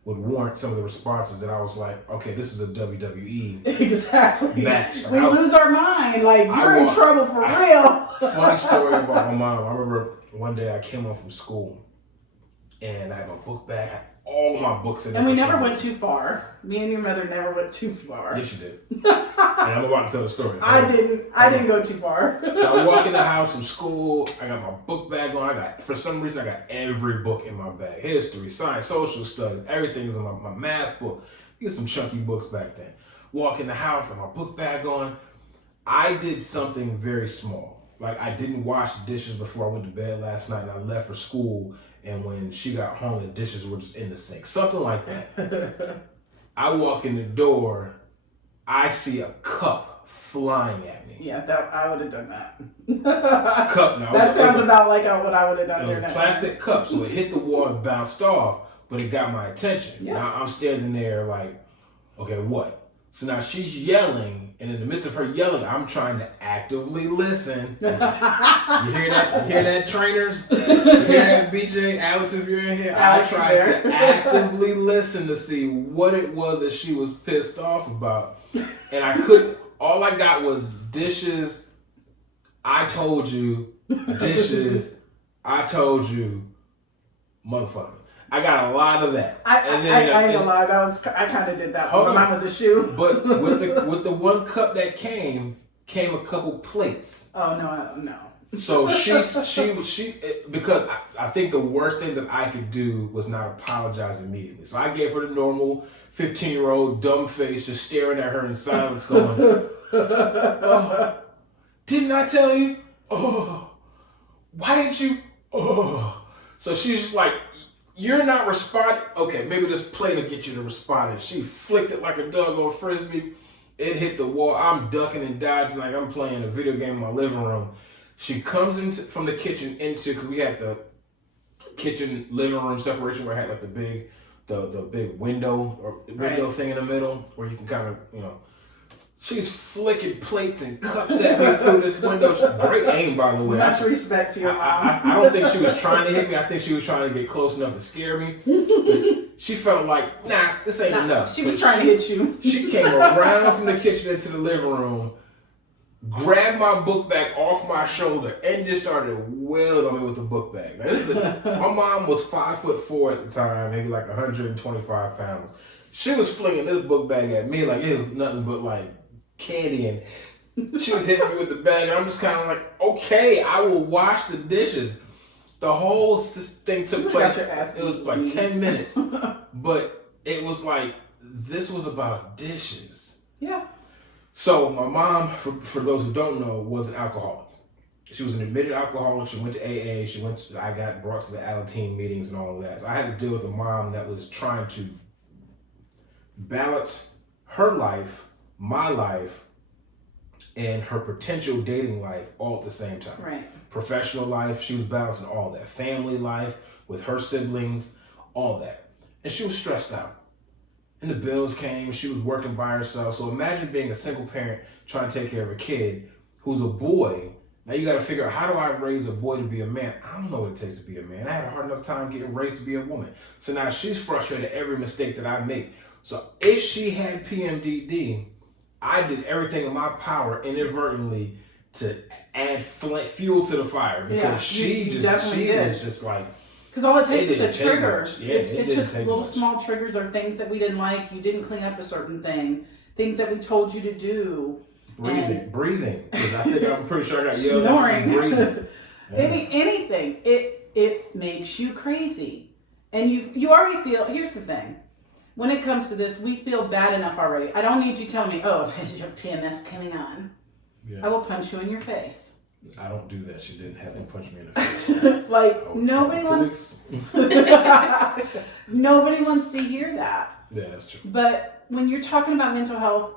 would warrant some of the responses that I was like, okay, this is a WWE exactly match. We lose our mind. Like, you're in trouble for real. Funny story about my mom. I remember one day I came home from school and I had my book bag, I had all of my books in there. And we never went too far. Me and your mother never went too far. Yes, you did. And I'm about to tell the story. I didn't go too far. So I walk in the house from school. I got my book bag on. For some reason, I got every book in my bag. History, science, social studies, everything's in my math book. You get some chunky books back then. Walk in the house, got my book bag on. I did something very small. Like, I didn't wash dishes before I went to bed last night, and I left for school. And when she got home, the dishes were just in the sink. Something like that. I walk in the door, I see a cup flying at me. Yeah, I would have done that. Cup now. That sounds about like what I would have done. It was a plastic cup, so it hit the wall and bounced off, but it got my attention. Yeah. Now I'm standing there like, okay, what? So now she's yelling, and in the midst of her yelling, I'm trying to actively listen. You hear that? You hear that, trainers? You hear that, BJ, Alex, if you're in here? I tried to actively listen to see what it was that she was pissed off about, and I couldn't. All I got was dishes. I told you, dishes. I told you, motherfucker. I got a lot of that. I ain't gonna lie, I kind of did that. Mine was a shoe. But with the one cup that came a couple plates. Oh no. So she because I think the worst thing that I could do was not apologize immediately. So I gave her the normal 15-year-old dumb face, just staring at her in silence, going, "Oh, didn't I tell you? Oh, why didn't you? Oh." So she's just like, you're not responding. Okay, maybe this plate will get you to respond. And she flicked it like a doggone frisbee. It hit the wall. I'm ducking and dodging like I'm playing a video game in my living room. She comes from the kitchen because we had the kitchen living room separation where I had like the big window thing in the middle where you can kind of, she's flicking plates and cups at me through this window. Great aim, by the way. Much respect to your mom. I don't think she was trying to hit me. I think she was trying to get close enough to scare me. But she felt like, nah, this ain't enough. She was trying to hit you. She came around from the kitchen into the living room, grabbed my book bag off my shoulder, and just started wailing on me with the book bag. Now, my mom was 5'4" at the time, maybe like 125 pounds. She was flinging this book bag at me like it was nothing but like candy, and she was hitting me with the bag, and I'm just kind of like, okay, I will wash the dishes. The whole thing took place. It was like 10 minutes. But it was like, this was about dishes. Yeah. So my mom, for those who don't know, was an alcoholic. She was an admitted alcoholic. She went to AA. I got brought to the Alateen meetings and all of that. So I had to deal with a mom that was trying to balance her life, my life, and her potential dating life all at the same time. Right. Professional life, she was balancing all that. Family life with her siblings, all that. And she was stressed out. And the bills came, she was working by herself. So imagine being a single parent trying to take care of a kid who's a boy. Now you got to figure out, how do I raise a boy to be a man? I don't know what it takes to be a man. I had a hard enough time getting raised to be a woman. So now she's frustrated at every mistake that I make. So if she had P.M.D.D, I did everything in my power inadvertently to add fuel to the fire, because she was just like, because all it takes is a trigger. It took little small triggers or things that we didn't like. You didn't clean up a certain thing, things that we told you to do. Breathing. Because I'm pretty sure I got yelled at for breathing. Yeah. Anything. It makes you crazy, and you already feel. Here's the thing. When it comes to this, we feel bad enough already. I don't need you telling me, oh, your PMS coming on. Yeah. I will punch you in your face. I don't do that. She didn't have to punch me in the face. Like, nobody wants nobody wants to hear that. Yeah, that's true. But when you're talking about mental health,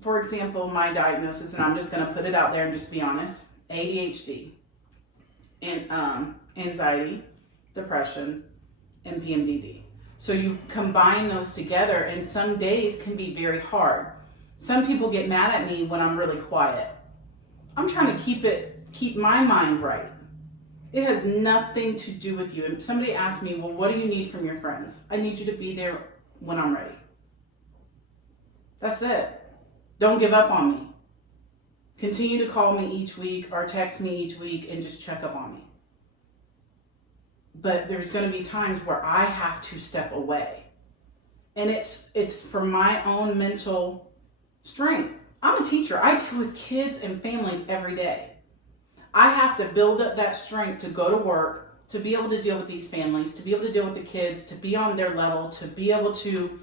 for example, my diagnosis, and I'm just going to put it out there and just be honest, ADHD, and anxiety, depression, and P.M.D.D. So you combine those together, and some days can be very hard. Some people get mad at me when I'm really quiet. I'm trying to keep my mind right. It has nothing to do with you. And somebody asked me, well, what do you need from your friends? I need you to be there when I'm ready. That's it. Don't give up on me. Continue to call me each week or text me each week and just check up on me. But there's going to be times where I have to step away. And it's for my own mental strength. I'm a teacher. I deal with kids and families every day. I have to build up that strength to go to work, to be able to deal with these families, to be able to deal with the kids, to be on their level, to be able to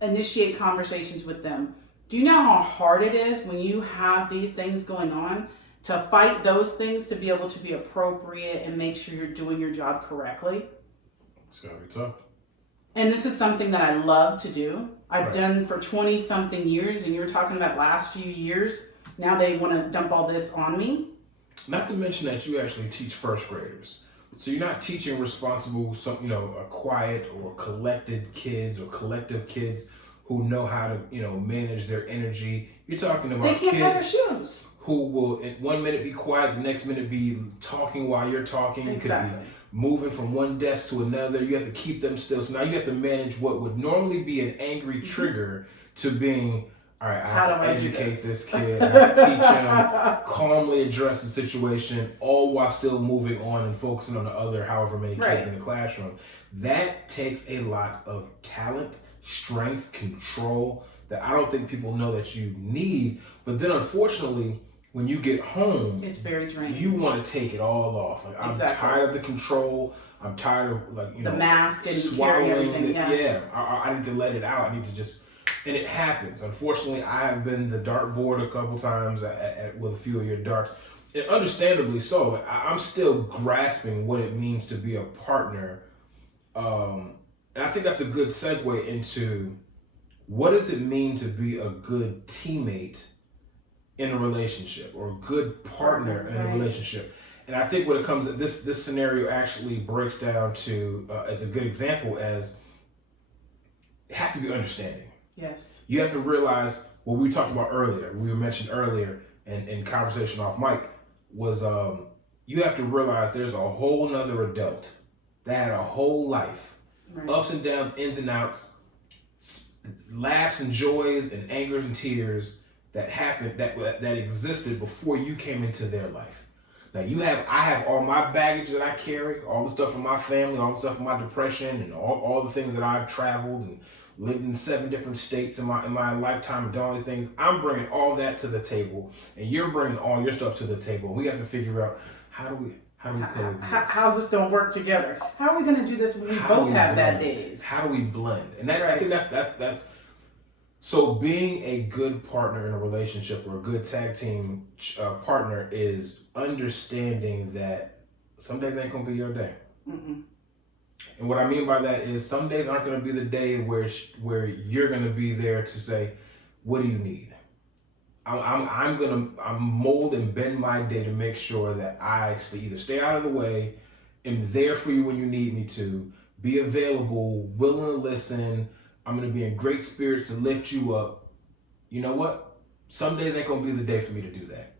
initiate conversations with them. Do you know how hard it is when you have these things going on to fight those things, to be able to be appropriate and make sure you're doing your job correctly? It's gotta be tough. And this is something that I love to do. I've done for 20 something years, and you were talking about last few years. Now they want to dump all this on me. Not to mention that you actually teach first graders. So you're not teaching responsible, a quiet or collected kids or collective kids who know how to, manage their energy. You're talking about kids tie their shoes. Who will at 1 minute be quiet, the next minute be talking while you're talking. Exactly. Could be moving from one desk to another. You have to keep them still. So now you have to manage what would normally be an angry trigger to being, all right, I have to educate this kid, I have to teach him, calmly address the situation, all while still moving on and focusing on the other however many kids in the classroom. That takes a lot of talent, strength, control that I don't think people know that you need. But then unfortunately, when you get home, it's very draining. You want to take it all off. Like, I'm tired of the control. I'm tired of the mask and swallowing everything. I need to let it out. I need to just, and it happens. Unfortunately, I have been the dartboard a couple times with a few of your darts, and understandably so. Like, I'm still grasping what it means to be a partner, and I think that's a good segue into what does it mean to be a good teammate in a relationship, or a good partner in a relationship. And I think when it comes to this scenario actually breaks down to, as a good example, as you have to be understanding. Yes. You have to realize what we talked about earlier, we mentioned earlier in conversation off mic, was you have to realize there's a whole nother adult that had a whole life, ups and downs, ins and outs, laughs and joys and angers and tears that happened, that existed before you came into their life. Now I have all my baggage that I carry, all the stuff from my family, all the stuff from my depression, and all the things that I've traveled and lived in 7 different states in my lifetime and done all these things. I'm bringing all that to the table, and you're bringing all your stuff to the table. We have to figure out how do we coexist? How's this gonna work together? How are we gonna do this when we both have bad days? How do we blend? And I think that's so being a good partner in a relationship or a good tag team partner is understanding that some days ain't gonna be your day. Mm-mm. And what I mean by that is some days aren't gonna be the day where you're gonna be there to say, what do you need? I'm mold and bend my day to make sure that I either stay out of the way, am there for you when you need me to, be available, willing to listen. I'm going to be in great spirits to lift you up. You know what? Some days ain't going to be the day for me to do that.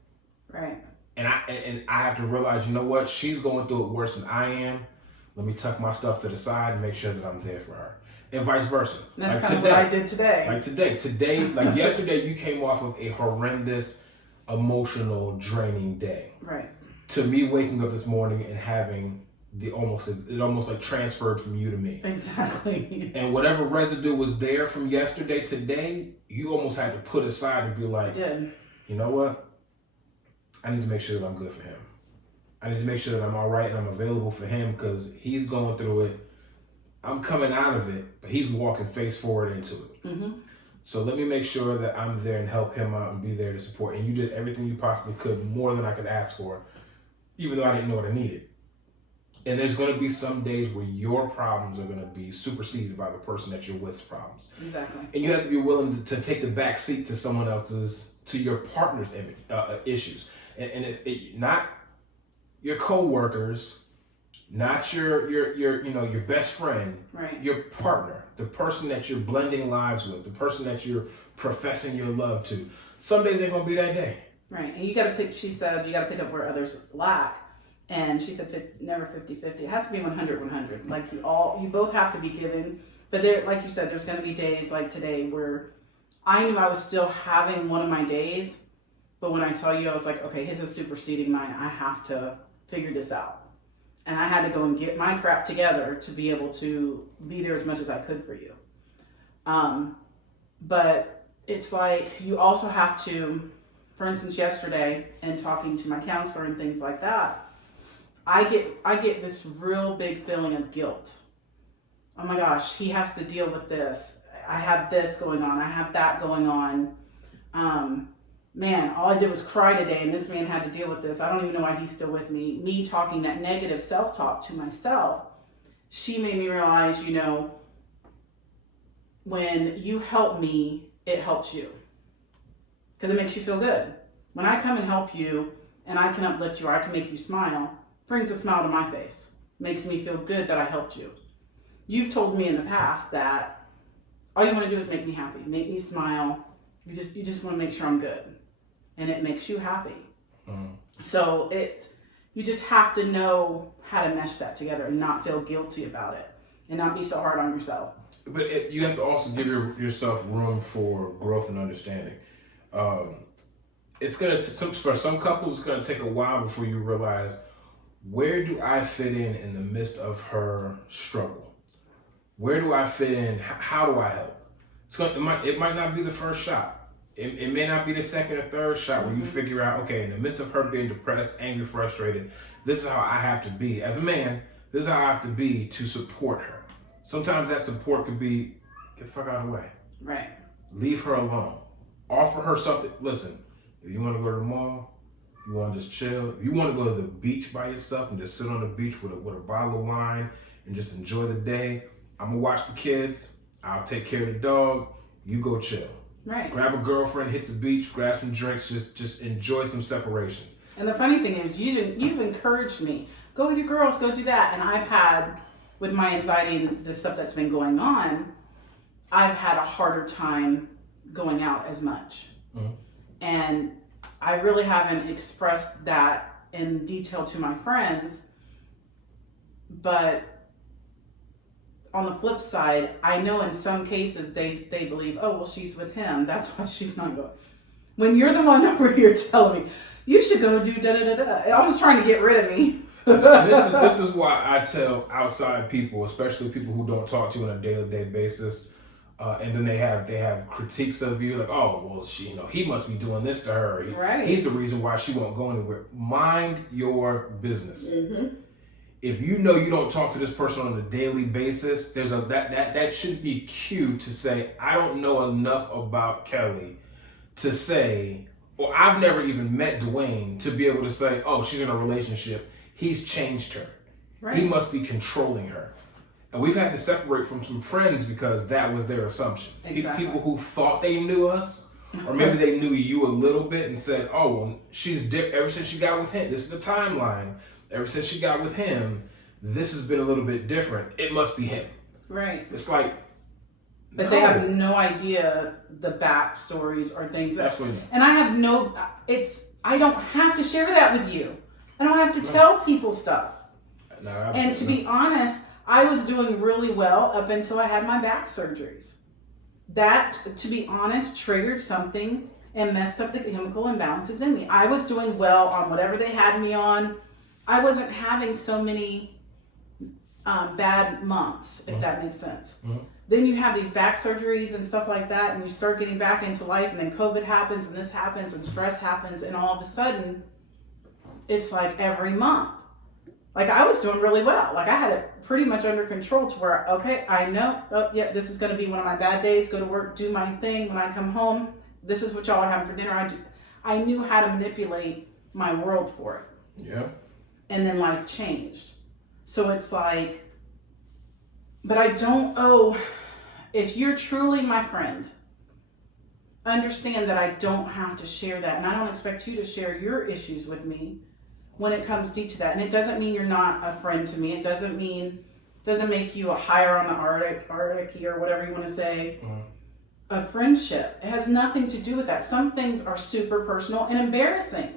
Right. And I have to realize, you know what? She's going through it worse than I am. Let me tuck my stuff to the side and make sure that I'm there for her. And vice versa. That's kind of what I did today. Like today, like yesterday, you came off of a horrendous, emotional, draining day. Right. To me, waking up this morning and having it almost like transferred from you to me. Exactly. And whatever residue was there from yesterday, today, you almost had to put aside and be like, I did. You know what? I need to make sure that I'm good for him. I need to make sure that I'm all right and I'm available for him because he's going through it. I'm coming out of it, but he's walking face forward into it. Mm-hmm. So let me make sure that I'm there and help him out and be there to support. And you did everything you possibly could, more than I could ask for, even though I didn't know what I needed. And there's going to be some days where your problems are going to be superseded by the person that you're with's problems. Exactly. And you have to be willing to take the back seat to someone else's, to your partner's issues. And it's not your co-workers, not your best friend, right? Your partner, the person that you're blending lives with, the person that you're professing your love to. Some days ain't gonna be that day. Right, and you gotta pick, she said, you gotta pick up where others lack. And she said never 50-50. It has to be 100-100. Like you both have to be given. But there, like you said, there's gonna be days like today where I knew I was still having one of my days, but when I saw you, I was like, okay, his is superseding mine. I have to figure this out. And I had to go and get my crap together to be able to be there as much as I could for you. But it's like you also have to, for instance, yesterday and talking to my counselor and things like that, I get this real big feeling of guilt. Oh my gosh, he has to deal with this. I have this going on. I have that going on. Man, all I did was cry today and this man had to deal with this. I don't even know why he's still with me. Me talking that negative self-talk to myself, she made me realize, when you help me, it helps you. Because it makes you feel good. When I come and help you and I can uplift you or I can make you smile, brings a smile to my face. Makes me feel good that I helped you. You've told me in the past that all you want to do is make me happy, make me smile. You just want to make sure I'm good. And it makes you happy. Mm. So you just have to know how to mesh that together and not feel guilty about it and not be so hard on yourself. But you have to also give yourself room for growth and understanding. It's gonna for some couples, it's gonna take a while before you realize, where do I fit in the midst of her struggle? Where do I fit in? How do I help? It might not be the first shot. It may not be the second or third shot where you figure out, okay, in the midst of her being depressed, angry, frustrated, this is how I have to be. As a man, this is how I have to be to support her. Sometimes that support could be, get the fuck out of the way. Right. Leave her alone. Offer her something. Listen, if you want to go to the mall, you want to just chill, if you want to go to the beach by yourself and just sit on the beach with a bottle of wine and just enjoy the day, I'm going to watch the kids. I'll take care of the dog. You go chill. Right. Grab a girlfriend, hit the beach, grab some drinks, just enjoy some separation. And the funny thing is, you've encouraged me. Go with your girls, go do that. And I've had, with my anxiety and the stuff that's been going on, I've had a harder time going out as much. Mm-hmm. And I really haven't expressed that in detail to my friends. But on the flip side, I know in some cases they believe, oh, well, she's with him. That's why she's not going. When you're the one over here telling me, you should go do da-da-da-da. I was trying to get rid of me. this is why I tell outside people, especially people who don't talk to you on a day-to-day basis, and then they have critiques of you, like, oh, well, he must be doing this to her. He's the reason why she won't go anywhere. Mind your business. Mm-hmm. If you know you don't talk to this person on a daily basis, there's that should be cue to say, I don't know enough about Kelly to say, or I've never even met Dwayne to be able to say, oh, she's in a relationship. He's changed her. Right. He must be controlling her. And we've had to separate from some friends because that was their assumption. Exactly. People who thought they knew us, or maybe they knew you a little bit and said, oh, well, she's different. Ever since she got with him, this is the timeline. Ever since she got with him, this has been a little bit different. It must be him. Right. It's like, but no. They have no idea the backstories or things. Absolutely. And I have I don't have to share that with you. I don't have to tell people stuff. No, and to be honest, I was doing really well up until I had my back surgeries. That, to be honest, triggered something and messed up the chemical imbalances in me. I was doing well on whatever they had me on. I wasn't having so many bad months, if that makes sense. Mm-hmm. Then you have these back surgeries and stuff like that, and you start getting back into life, and then COVID happens, and this happens, and stress happens, and all of a sudden, it's like every month. Like, I was doing really well. Like, I had it pretty much under control to where, okay, I know, this is going to be one of my bad days, go to work, do my thing. When I come home, this is what y'all are having for dinner. I knew how to manipulate my world for it. Yeah. And then life changed. So it's like, but I don't owe, if you're truly my friend, understand that I don't have to share that. And I don't expect you to share your issues with me when it comes deep to that. And it doesn't mean you're not a friend to me. It doesn't make you a higher on the hierarchy or whatever you want to say. Mm-hmm. A friendship. It has nothing to do with that. Some things are super personal and embarrassing.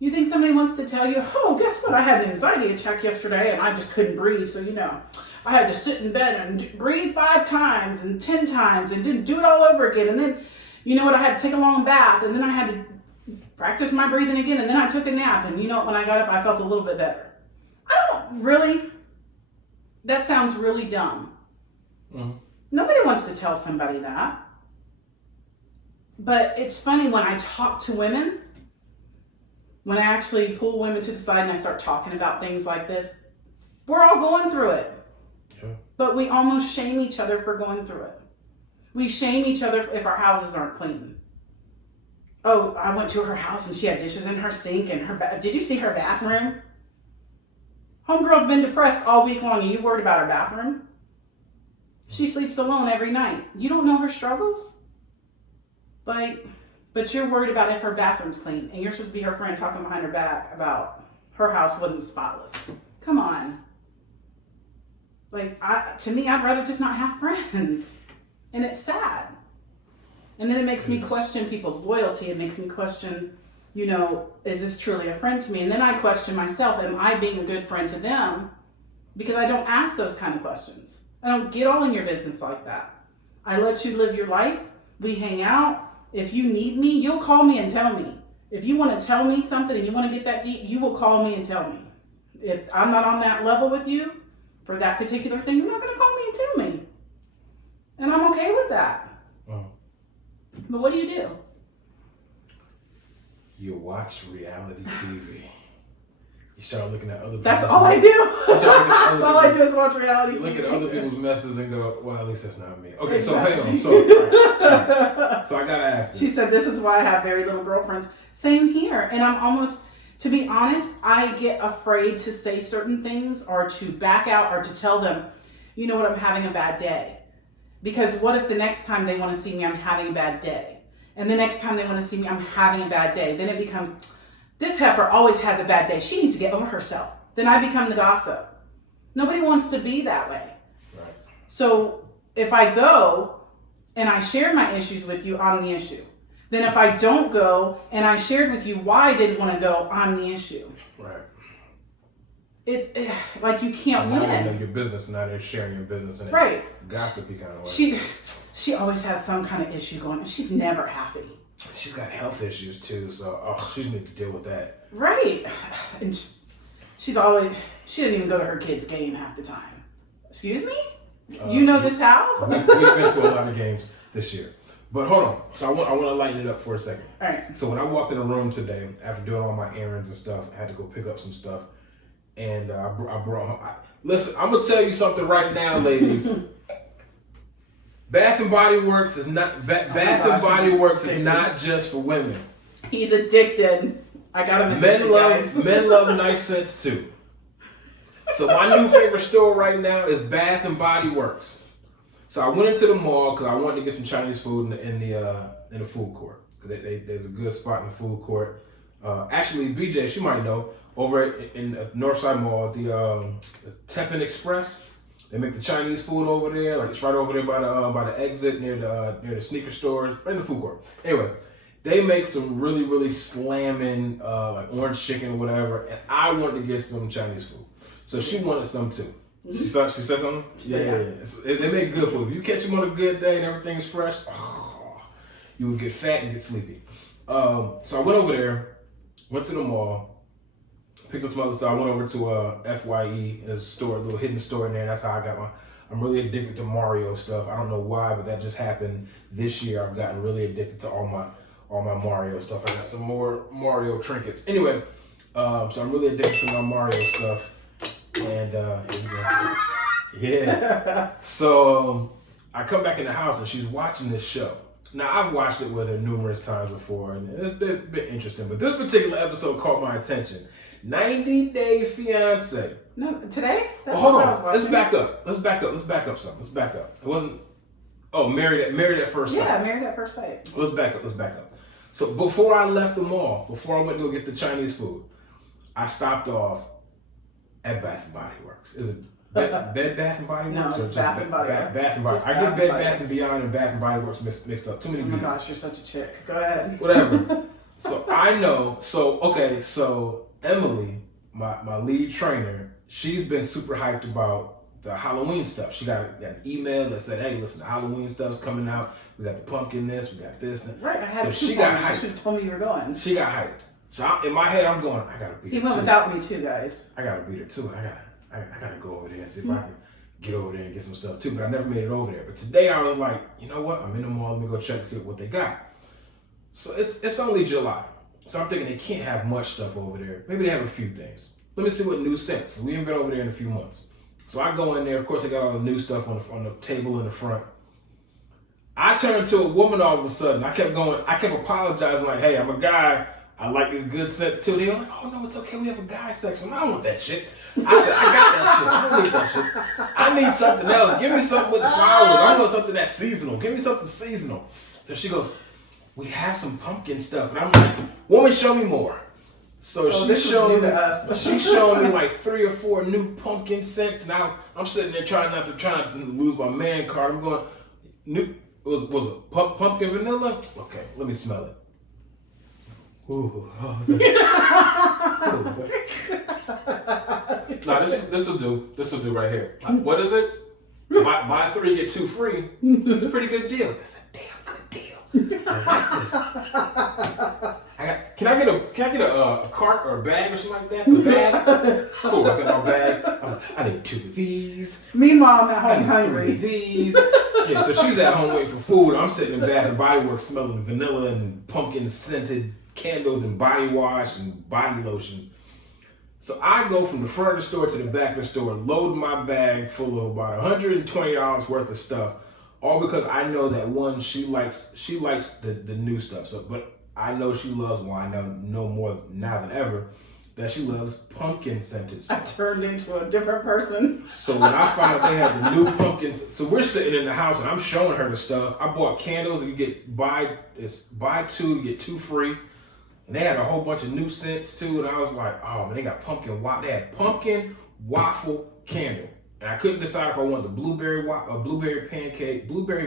You think somebody wants to tell you, oh, guess what? I had an anxiety attack yesterday and I just couldn't breathe. So, I had to sit in bed and breathe 5 times and 10 times and didn't do it all over again. And then, I had to take a long bath and then I had to practice my breathing again. And then I took a nap. And when I got up, I felt a little bit better. That sounds really dumb. Mm-hmm. Nobody wants to tell somebody that. But it's funny when I talk to women, when I actually pull women to the side and I start talking about things like this, we're all going through it. Yeah. But we almost shame each other for going through it. We shame each other if our houses aren't clean. Oh, I went to her house and she had dishes in her sink and did you see her bathroom? Homegirl's been depressed all week long and you worried about her bathroom? She sleeps alone every night. You don't know her struggles? But you're worried about if her bathroom's clean, and you're supposed to be her friend talking behind her back about her house wasn't spotless. Come on. To me, I'd rather just not have friends. And it's sad. And then it makes me question people's loyalty. It makes me question, is this truly a friend to me? And then I question myself, am I being a good friend to them? Because I don't ask those kind of questions. I don't get all in your business like that. I let you live your life. We hang out. If you need me, you'll call me and tell me. If you want to tell me something and you want to get that deep, you will call me and tell me. If I'm not on that level with you for that particular thing, you're not going to call me and tell me. And I'm okay with that. Oh. But what do? You watch reality TV. You start looking at other people. That's all I do. That's all I do is watch reality TV. Look at other people's messes and go, well, at least that's not me. Okay, exactly. So hang on. So I got to ask this. She said, this is why I have very little girlfriends. Same here. And I'm almost, to be honest, I get afraid to say certain things or to back out or to tell them, I'm having a bad day. Because what if the next time they want to see me, I'm having a bad day? And the next time they want to see me, I'm having a bad day. Then it becomes, this heifer always has a bad day. She needs to get over herself. Then I become the gossip. Nobody wants to be that way. Right. So if I go and I share my issues with you, I'm the issue. Then if I don't go and I shared with you why I didn't want to go, I'm the issue. Right. It's like you can't win. Now they know your business and now they're sharing your business in right. a gossipy kind of way. She always has some kind of issue going on. She's never happy. She's got health issues too, so she needs to deal with that. Right. And she doesn't even go to her kid's game half the time. Excuse me? You know this how? We've been to a lot of games this year. But hold on. So I want to lighten it up for a second. All right. So when I walked in the room today, after doing all my errands and stuff, I had to go pick up some stuff. And I brought home. Listen, I'm going to tell you something right now, ladies. Bath and Body Works is not Bath and Body Works is not just for women. He's addicted. I got him addicted, Men love nice scents too. So my new favorite store right now is Bath and Body Works. So I went into the mall because I wanted to get some Chinese food in the food court. Because there's a good spot in the food court. Actually, BJ, she might know, over in the Northside Mall, the Teppan Express. They make the Chinese food over there. Like it's right over there by the exit near the sneaker stores, right in the food court. Anyway, they make some really, really slamming like orange chicken or whatever, and I wanted to get some Chinese food. So she wanted some too. She said something? Yeah. They make good food. If you catch them on a good day and everything's fresh, you would get fat and get sleepy. So I went over there, went to the mall, picked up some other stuff. I went over to FYE, there's a store, a little hidden store in there. That's how I got I'm really addicted to Mario stuff. I don't know why, but that just happened this year. I've gotten really addicted to all my Mario stuff. I got some more Mario trinkets. Anyway, so I'm really addicted to my Mario stuff. And yeah. So I come back in the house and she's watching this show. Now I've watched it with her numerous times before, and it's been interesting. But this particular episode caught my attention. 90 Day Fiance. No, today? That's Hold on. Let's back up something. Let's back up. It wasn't. Oh, Married at First Sight. Yeah, Married at First Sight. Let's back up. So before I left the mall, before I went to go get the Chinese food, I stopped off at Bath and Body Works. Is it Bed Bath and Body Works? No, it's Bath and Body Works. Bath and Body. I get Bed Bath and Beyond and Bath and Body Works mixed up. Too many B's. Oh my gosh, you're such a chick. Go ahead. Whatever. So I know. So Emily, my lead trainer, she's been super hyped about the Halloween stuff. She got an email that said, "Hey, listen, the Halloween stuff's coming out. We got the pumpkin this, we got this." Right. I had so she got hyped. She told me you were going. She got hyped. So in my head, I'm going, I gotta beat her. He went without me too, guys. I gotta beat her too. I gotta go over there and see if I can get over there and get some stuff too. But I never made it over there. But today I was like, you know what? I'm in the mall. Let me go check and see what they got. So it's only July. So I'm thinking they can't have much stuff over there. Maybe they have a few things. Let me see what new scents. We haven't been over there in a few months. So I go in there. Of course, they got all the new stuff on the table in the front. I turned to a woman all of a sudden. I kept apologizing like, hey, I'm a guy. I like these good scents too. They were like, oh no, it's okay. We have a guy section. I don't want that shit. I said, I got that shit. I don't need that shit. I need something else. Give me something with firewood. I want something that's seasonal. Give me something seasonal. So she goes, we have some pumpkin stuff. And I'm like, woman, show me more. So she's showing me like 3 or 4 new pumpkin scents. Now I'm sitting there trying not to lose my man card. I'm going, was it pumpkin vanilla? Okay, let me smell it. Ooh, Nah, this will do. This will do right here. What is it? Buy 3 get 2 free. It's a pretty good deal. That's a damn good deal. I like this. Can I get a cart or a bag or something like that? A bag? Cool. I got my bag. I need 2 of these. Meanwhile, I'm at home hungry. 3 of these. Yeah, so she's at home waiting for food. I'm sitting in Bath and Body Works smelling vanilla and pumpkin scented candles and body wash and body lotions. So I go from the front of the store to the back of the store, load my bag full of about $120 worth of stuff, all because I know that one, she likes the new stuff. So, but I know she loves, well, I know more now than ever, that she loves pumpkin scented stuff. I turned into a different person. So when I found out they had the new pumpkins, so we're sitting in the house and I'm showing her the stuff. I bought candles and you get buy 2, you get 2 free. And they had a whole bunch of new scents too, and I was like, oh man, they got they had pumpkin waffle candle. And I couldn't decide if I wanted the blueberry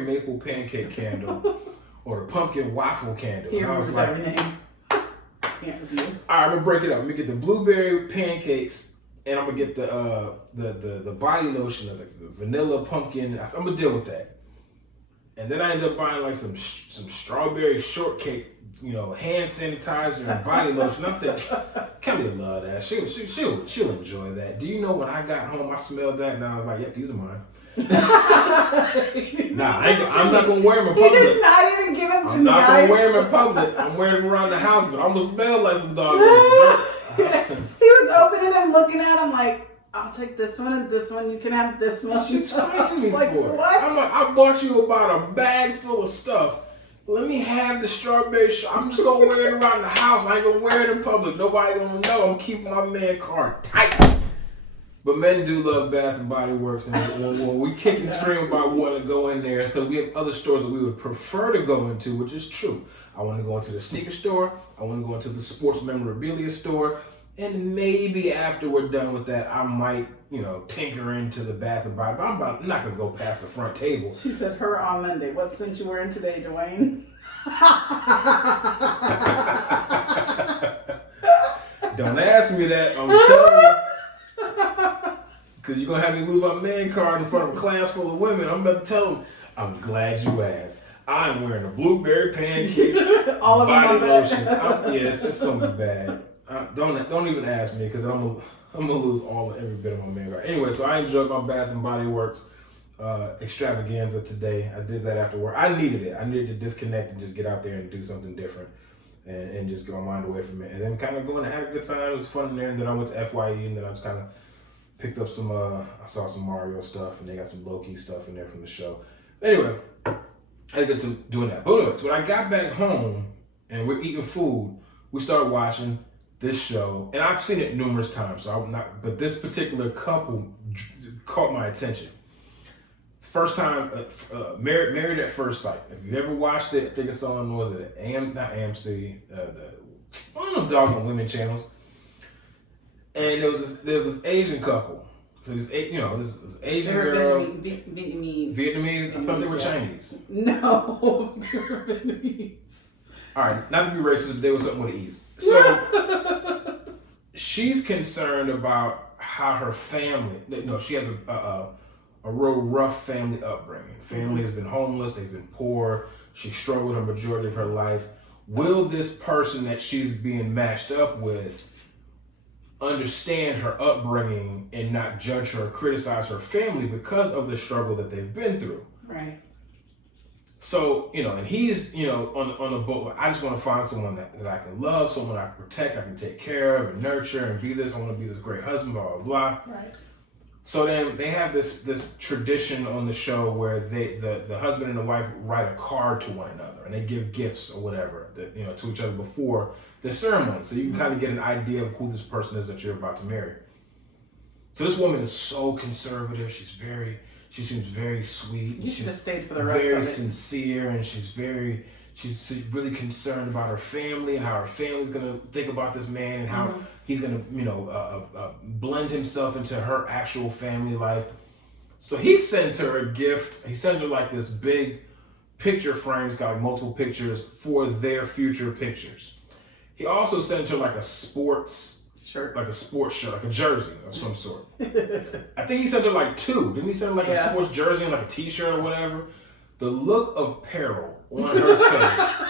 maple pancake candle or the pumpkin waffle candle. He remembers every name. Can't review. Alright, I'm gonna break it up. Let me get the blueberry pancakes and I'm gonna get the body lotion of the vanilla pumpkin. I'm gonna deal with that. And then I ended up buying like some strawberry shortcake, hand sanitizer and body lotion. I'm thinking, Kelly will love that. She'll enjoy that. Do you know when I got home, I smelled that and I was like, yep, these are mine. Nah, I'm not gonna wear them in public. He did not even give them to me. I'm not gonna wear them in public. I'm wearing them around the house, but I'm gonna smell like some doggone desserts. He was opening them, looking at them like, I'll take this one and this one. You can have this one. She's fighting me like, for it. what? I'm like, I bought you about a bag full of stuff. Let me have the strawberry. I'm just gonna wear it around the house. I ain't gonna wear it in public. Nobody gonna know. I'm keeping my man card tight. But men do love Bath and Body Works, and when we kick and scream about wanting to go in there, it's because we have other stores that we would prefer to go into, which is true. I want to go into the sneaker store. I want to go into the sports memorabilia store. And maybe after we're done with that, I might, tinker into the Bath and Body. But I'm not going to go past the front table. She said, her on Monday. What scent you wearing today, Dwayne? Don't ask me that. I'm telling you. Because you're going to have me lose my man card in front of a class full of women. I'm about to tell them, I'm glad you asked. I'm wearing a blueberry pancake all of body them lotion. Yes, it's going to be bad. Don't even ask me because I'm gonna lose every bit of my man card. Anyway, so I enjoyed my Bath and Body Works extravaganza today. I did that after work. I needed it. I needed to disconnect and just get out there and do something different and just get my mind away from it. And then kind of going and had a good time. It was fun in there. And then I went to FYE and then I just kind of picked up some. I saw some Mario stuff and they got some low-key stuff in there from the show. Anyway, I had to get to doing that. But anyway, so when I got back home and we're eating food, we started watching this show, and I've seen it numerous times, so I'm not. But this particular couple caught my attention. First time, Married at First Sight. If you ever watched it, I think it's on not AMC, one of them doggone women channels. And there was this Asian couple. So this Asian girl, Vietnamese. I thought they were Chinese. No, they were Vietnamese. All right, not to be racist, but they were something with ease. So she's concerned about how her family. No, she has a real rough family upbringing. Family has been homeless. They've been poor. She struggled a majority of her life. Will this person that she's being matched up with understand her upbringing and not judge her or criticize her family because of the struggle that they've been through? Right. So, and he's, on the boat. I just want to find someone that I can love, someone I can protect, I can take care of and nurture and be this. I want to be this great husband, blah, blah, blah. Right. So then they have this tradition on the show where the husband and the wife write a card to one another and they give gifts or whatever to each other before the ceremony. So you can kind of get an idea of who this person is that you're about to marry. So this woman is so conservative. She seems very sweet. You should have stayed for the rest of it. Very sincere, and she's really concerned about her family and how her family's gonna think about this man and how he's gonna, blend himself into her actual family life. So he sends her a gift. He sends her like this big picture frame. It's got like multiple pictures for their future pictures. He also sends her like a sports shirt, like a jersey of some sort. I think he sent her like two. Didn't he send her like a sports jersey and like a t-shirt or whatever? The look of peril on her face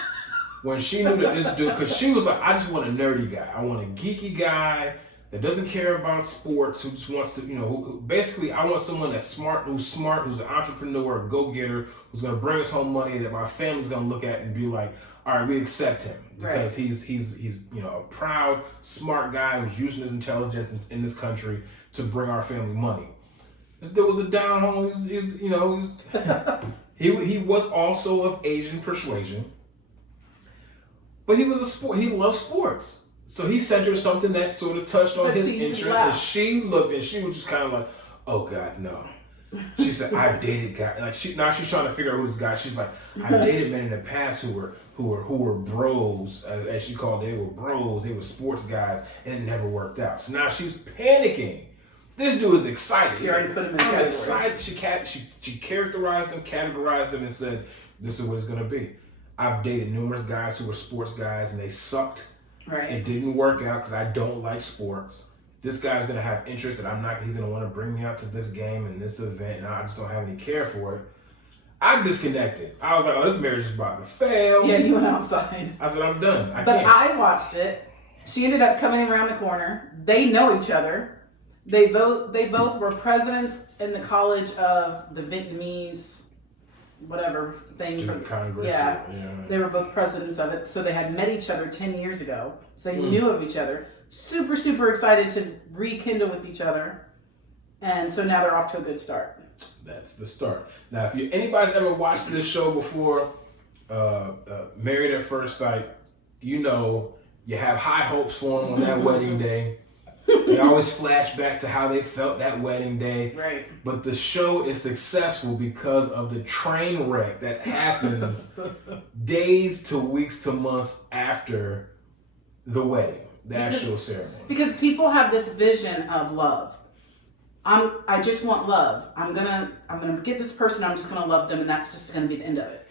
when she knew that this dude, because she was like, I just want a nerdy guy. I want a geeky guy that doesn't care about sports, who just wants to, who basically, I want someone that's smart, who's an entrepreneur, a go-getter, who's going to bring us home money that my family's going to look at and be like, all right, we accept him because he's a proud, smart guy who's using his intelligence in this country to bring our family money. This dude was a down home. He was also of Asian persuasion, but he loved sports. So he sent her something that sort of touched on his interest, and she looked and she was just kind of like, "Oh God, no." She said, "I've dated guys." Like she's trying to figure out who this guy. She's like, "I've dated men in the past who were bros, as she called it. They were bros. They were sports guys, and it never worked out." So now she's panicking. This dude is excited. She already put him in the category. Excited. She characterized him, categorized him, and said, "This is what it's gonna be." I've dated numerous guys who were sports guys, and they sucked. Right. It didn't work out because I don't like sports. This guy's gonna have interest that he's gonna want to bring me out to this game and this event, and I just don't have any care for it. I disconnected. I was like, oh, this marriage is about to fail. Yeah, you went outside. I said, I'm done. I But can't. I watched it. She ended up coming around the corner. They know each other. They both were presidents in the college of the Vietnamese, whatever thing. Student Congress. Yeah. Yeah. They were both presidents of it. So they had met each other 10 years ago. So they knew of each other. Super, super excited to rekindle with each other. And so now they're off to a good start. That's the start. Now, if anybody's ever watched this show before, Married at First Sight, you know you have high hopes for them on that wedding day. They always flash back to how they felt that wedding day. Right. But the show is successful because of the train wreck that happens days to weeks to months after the wedding, the actual ceremony. Because people have this vision of love. I just want love. I'm gonna get this person. I'm just gonna love them, and that's just gonna be the end of it.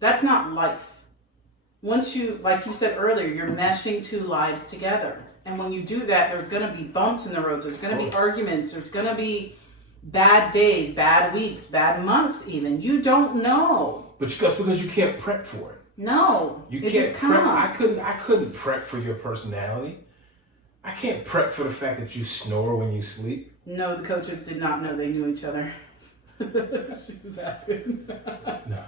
That's not life. Once you, like you said earlier, you're meshing two lives together, and when you do that, there's gonna be bumps in the roads. There's gonna be arguments. There's gonna be bad days, bad weeks, bad months. Even you don't know. But just because you can't prep for it. No, You it can't just prep. comes. I couldn't prep for your personality. I can't prep for the fact that you snore when you sleep. No, the coaches did not know they knew each other. She was asking. No.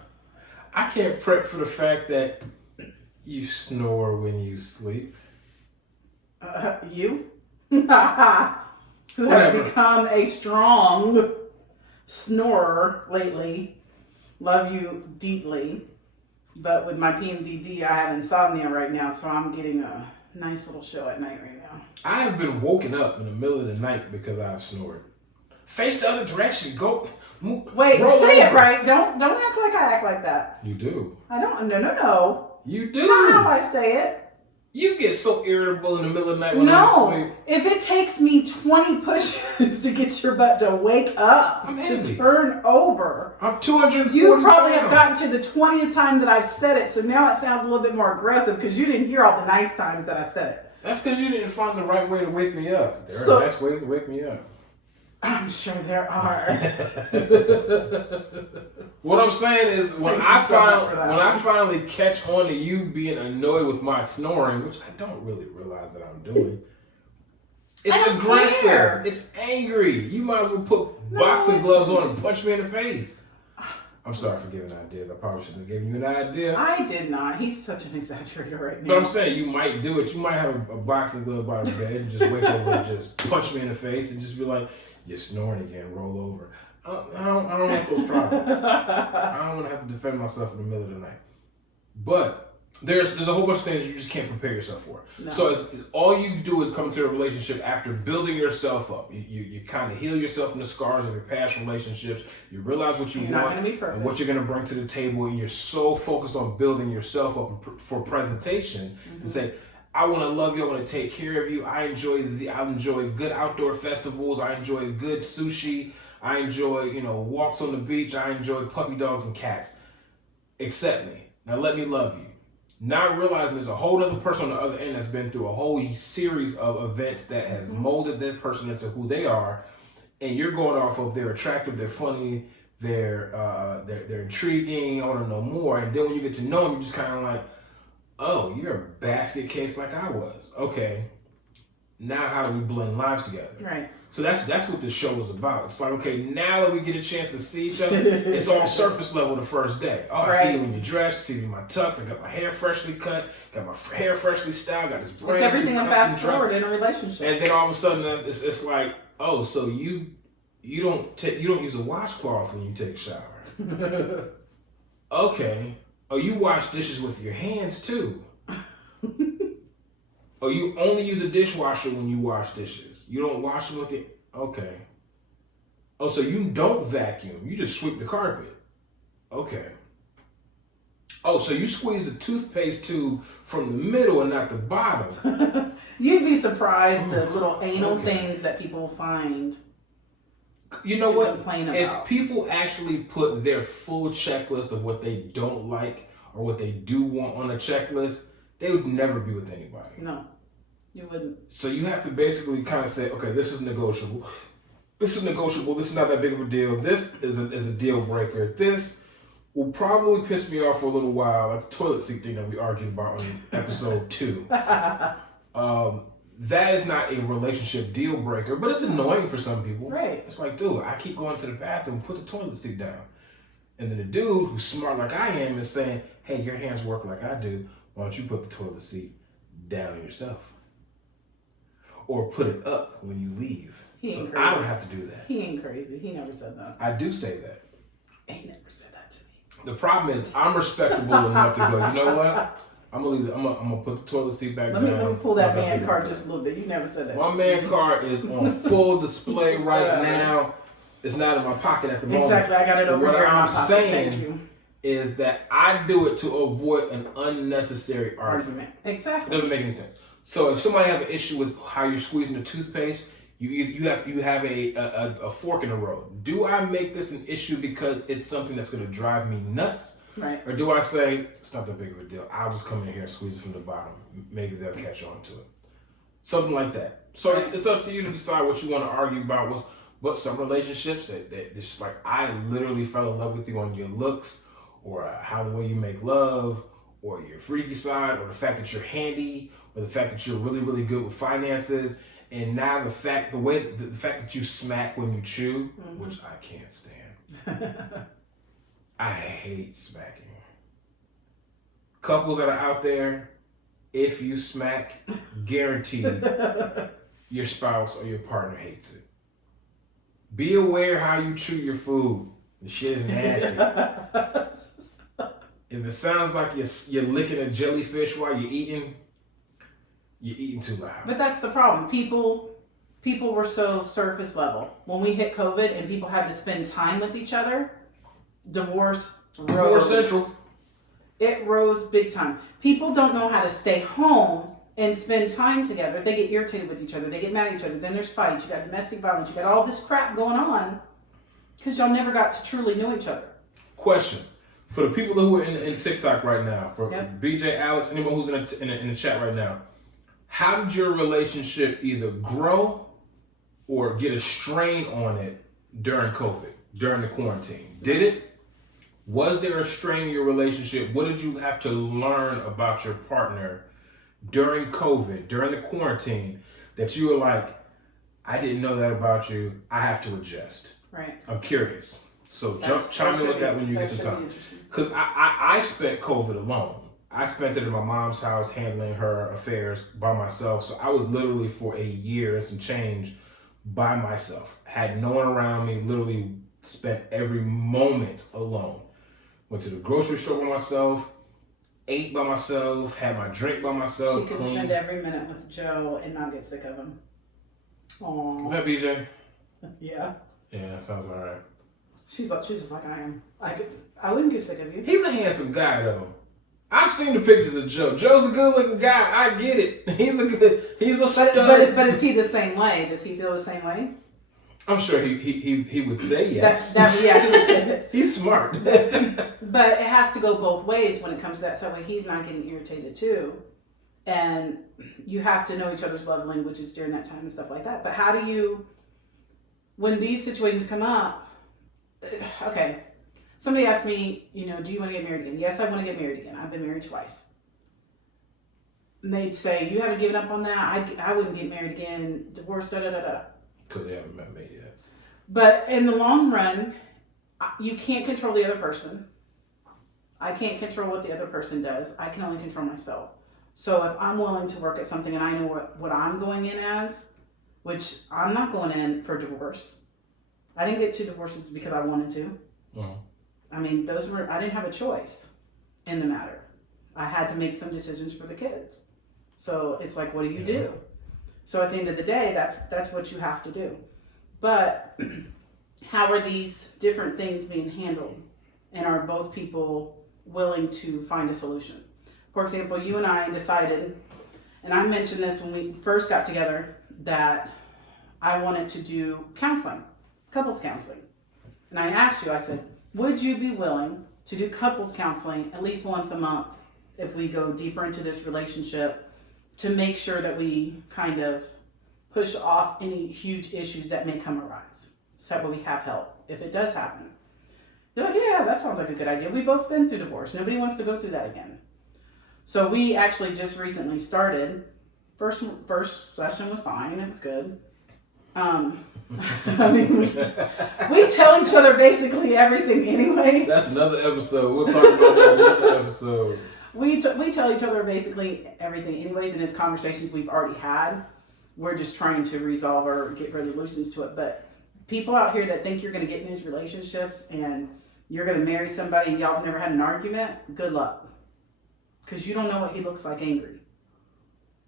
I can't prep for the fact that you snore when you sleep. You? Who has Whatever. become a strong snorer lately. Love you deeply. But with my P.M.D.D, I have insomnia right now, so I'm getting a nice little show at night right now. I have been woken up in the middle of the night because I've snored. Face the other direction. Go. Move, Wait, roll say it over. right. Don't act like I act like that. You do. I don't. No. You Not how do. I say it. You get so irritable in the middle of the night when I'm asleep. No. If it takes me 20 pushes to get your butt to wake up, I'm to heavy. turn over, I'm 240 you probably have pounds. gotten to the 20th time that I've said it, so now it sounds a little bit more aggressive because you didn't hear all the nice times that I said it. That's because you didn't find the right way to wake me up. There So- are nice ways to wake me up. I'm sure there are. What I'm saying is when Thank you so much for that. when I finally catch on to you being annoyed with my snoring, which I don't really realize that I'm doing, I it's don't aggressive. care. It's angry. You might as well put No, boxing it's- gloves on and punch me in the face. I'm sorry for giving ideas. I probably shouldn't have given you an idea. I did not. He's such an exaggerator right now. But I'm saying you might do it. You might have a boxing glove by the bed and just wake over and just punch me in the face and just be like, "You're snoring again. Roll over." I don't want those problems. I don't want to have to defend myself in the middle of the night. But there's a whole bunch of things you just can't prepare yourself for. No. So all you do is come to a relationship after building yourself up. You kind of heal yourself from the scars of your past relationships. You realize what you You're not want gonna be perfect. and what you're going to bring to the table, and you're so focused on building yourself up for presentation and say, I want to love you. I want to take care of you. I enjoy good outdoor festivals. I enjoy good sushi. I enjoy, walks on the beach. I enjoy puppy dogs and cats. Accept me. Now let me love you. Not realizing there's a whole other person on the other end that's been through a whole series of events that has molded that person into who they are, and you're going off of they're attractive, they're funny, they're intriguing. I want to know more. And then when you get to know them, you're just kind of like, oh, you're a basket case like I was. Okay, now how do we blend lives together? Right. So that's what this show is about. It's like, okay, now that we get a chance to see each other, it's all surface level the first day. Oh, I see you when you dress, see you in my tux, I got my hair freshly cut, got my hair freshly styled, got this brand It's everything new a custom fast drop. forward in a relationship. And then all of a sudden it's like, oh, so you don't use a washcloth when you take a shower. Okay. Oh, you wash dishes with your hands too. Oh, you only use a dishwasher when you wash dishes. You don't wash them with it. Okay. Oh, so you don't vacuum. You just sweep the carpet. Okay. Oh, so you squeeze the toothpaste tube from the middle and not the bottom. You'd be surprised the little anal Okay. things that people find. You know to what? complain If about. people actually put their full checklist of what they don't like or what they do want on a checklist, they would never be with anybody. No, you wouldn't. So you have to basically kind of say, okay, this is negotiable. This is negotiable. This is not that big of a deal. This is a deal breaker. This, will probably piss me off for a little while, like the toilet seat thing that we argued about on episode 2. That is not a relationship deal breaker, but it's annoying for some people. Right. It's like, dude, I keep going to the bathroom, put the toilet seat down. And then the dude who's smart like I am is saying, hey, your hands work like I do. Why don't you put the toilet seat down yourself? Or put it up when you leave. So I don't have to do that. He ain't crazy. He never said that. I do say that. He never said that to me. The problem is I'm respectable enough to go, you know what? I'm gonna leave. I'm gonna put the toilet seat back down. Let me pull that man card just a little bit. You never said that. My man card is on full display right now. It's not in my pocket at the moment. Exactly, I got it over here in my pocket. What I'm saying is that I do it to avoid an unnecessary argument. Exactly. It doesn't make any sense. So if somebody has an issue with how you're squeezing the toothpaste, you have a fork in the road. Do I make this an issue because it's something that's going to drive me nuts? Right. Or do I say, it's not that big of a deal. I'll just come in here and squeeze it from the bottom. Maybe they'll catch on to it. Something like that. So right. it's up to you to decide what you want to argue about. But some relationships that just like, I literally fell in love with you on your looks, or how the way you make love, or your freaky side, or the fact that you're handy, or the fact that you're really, really good with finances. And now the fact that you smack when you chew, which I can't stand. I hate smacking. Couples that are out there, if you smack, guaranteed your spouse or your partner hates it. Be aware how you chew your food. The shit is nasty. If it sounds like you're licking a jellyfish while you're eating too loud. But that's the problem. People were so surface level. When we hit COVID and people had to spend time with each other, divorce central. It rose big time. People don't know how to stay home and spend time together. They get irritated with each other. They get mad at each other. Then there's fights. You got domestic violence. You got all this crap going on because y'all never got to truly know each other. Question. For the people who are in TikTok right now, for BJ, Alex, anyone who's in the chat right now, how did your relationship either grow or get a strain on it during COVID, during the quarantine? Did it? Was there a strain in your relationship? What did you have to learn about your partner during COVID, during the quarantine, that you were like, I didn't know that about you. I have to adjust. Right. I'm curious. So chime in with that when you get some time. Because I spent COVID alone. I spent it in my mom's house handling her affairs by myself. So I was literally for a year and some change by myself. Had no one around me, literally spent every moment alone. Went to the grocery store by myself, ate by myself, had my drink by myself. She could spend every minute with Joe and not get sick of him. Aww. Is that BJ? Yeah. Yeah, sounds all right. She's just like I am. I wouldn't get sick of you. He's a handsome guy though. I've seen the pictures of Joe. Joe's a good looking guy. I get it. He's a stud. But is he the same way? Does he feel the same way? I'm sure he would say yes. Yeah, he would say this. He's smart. But it has to go both ways when it comes to that. So he's not getting irritated too. And you have to know each other's love languages during that time and stuff like that. But how do you, when these situations come up, okay, somebody asked me, do you want to get married again? Yes, I want to get married again. I've been married twice. And they'd say, you haven't given up on that? I wouldn't get married again. Divorce, da-da-da-da. Because they haven't met me yet. But in the long run, you can't control the other person. I can't control what the other person does. I can only control myself. So if I'm willing to work at something and I know what I'm going in as, which I'm not going in for divorce. I didn't get 2 divorces because I wanted to. Uh-huh. I mean, I didn't have a choice in the matter. I had to make some decisions for the kids. So it's like, what do you do? So at the end of the day, that's what you have to do. But how are these different things being handled? And are both people willing to find a solution? For example, you and I decided, and I mentioned this when we first got together, that I wanted to do counseling, couples counseling. And I asked you, I said, would you be willing to do couples counseling at least once a month if we go deeper into this relationship, to make sure that we kind of push off any huge issues that may come arise, so that we have help if it does happen? They're like, yeah, that sounds like a good idea. We've both been through divorce. Nobody wants to go through that again. So we actually just recently started. First session was fine. It was good. I mean, we tell each other basically everything anyways. That's another episode. We'll talk about that in another episode. We tell each other basically everything anyways, and it's conversations we've already had. We're just trying to resolve or get resolutions to it. But people out here that think you're going to get in these relationships and you're going to marry somebody and y'all have never had an argument, good luck. Because you don't know what he looks like angry.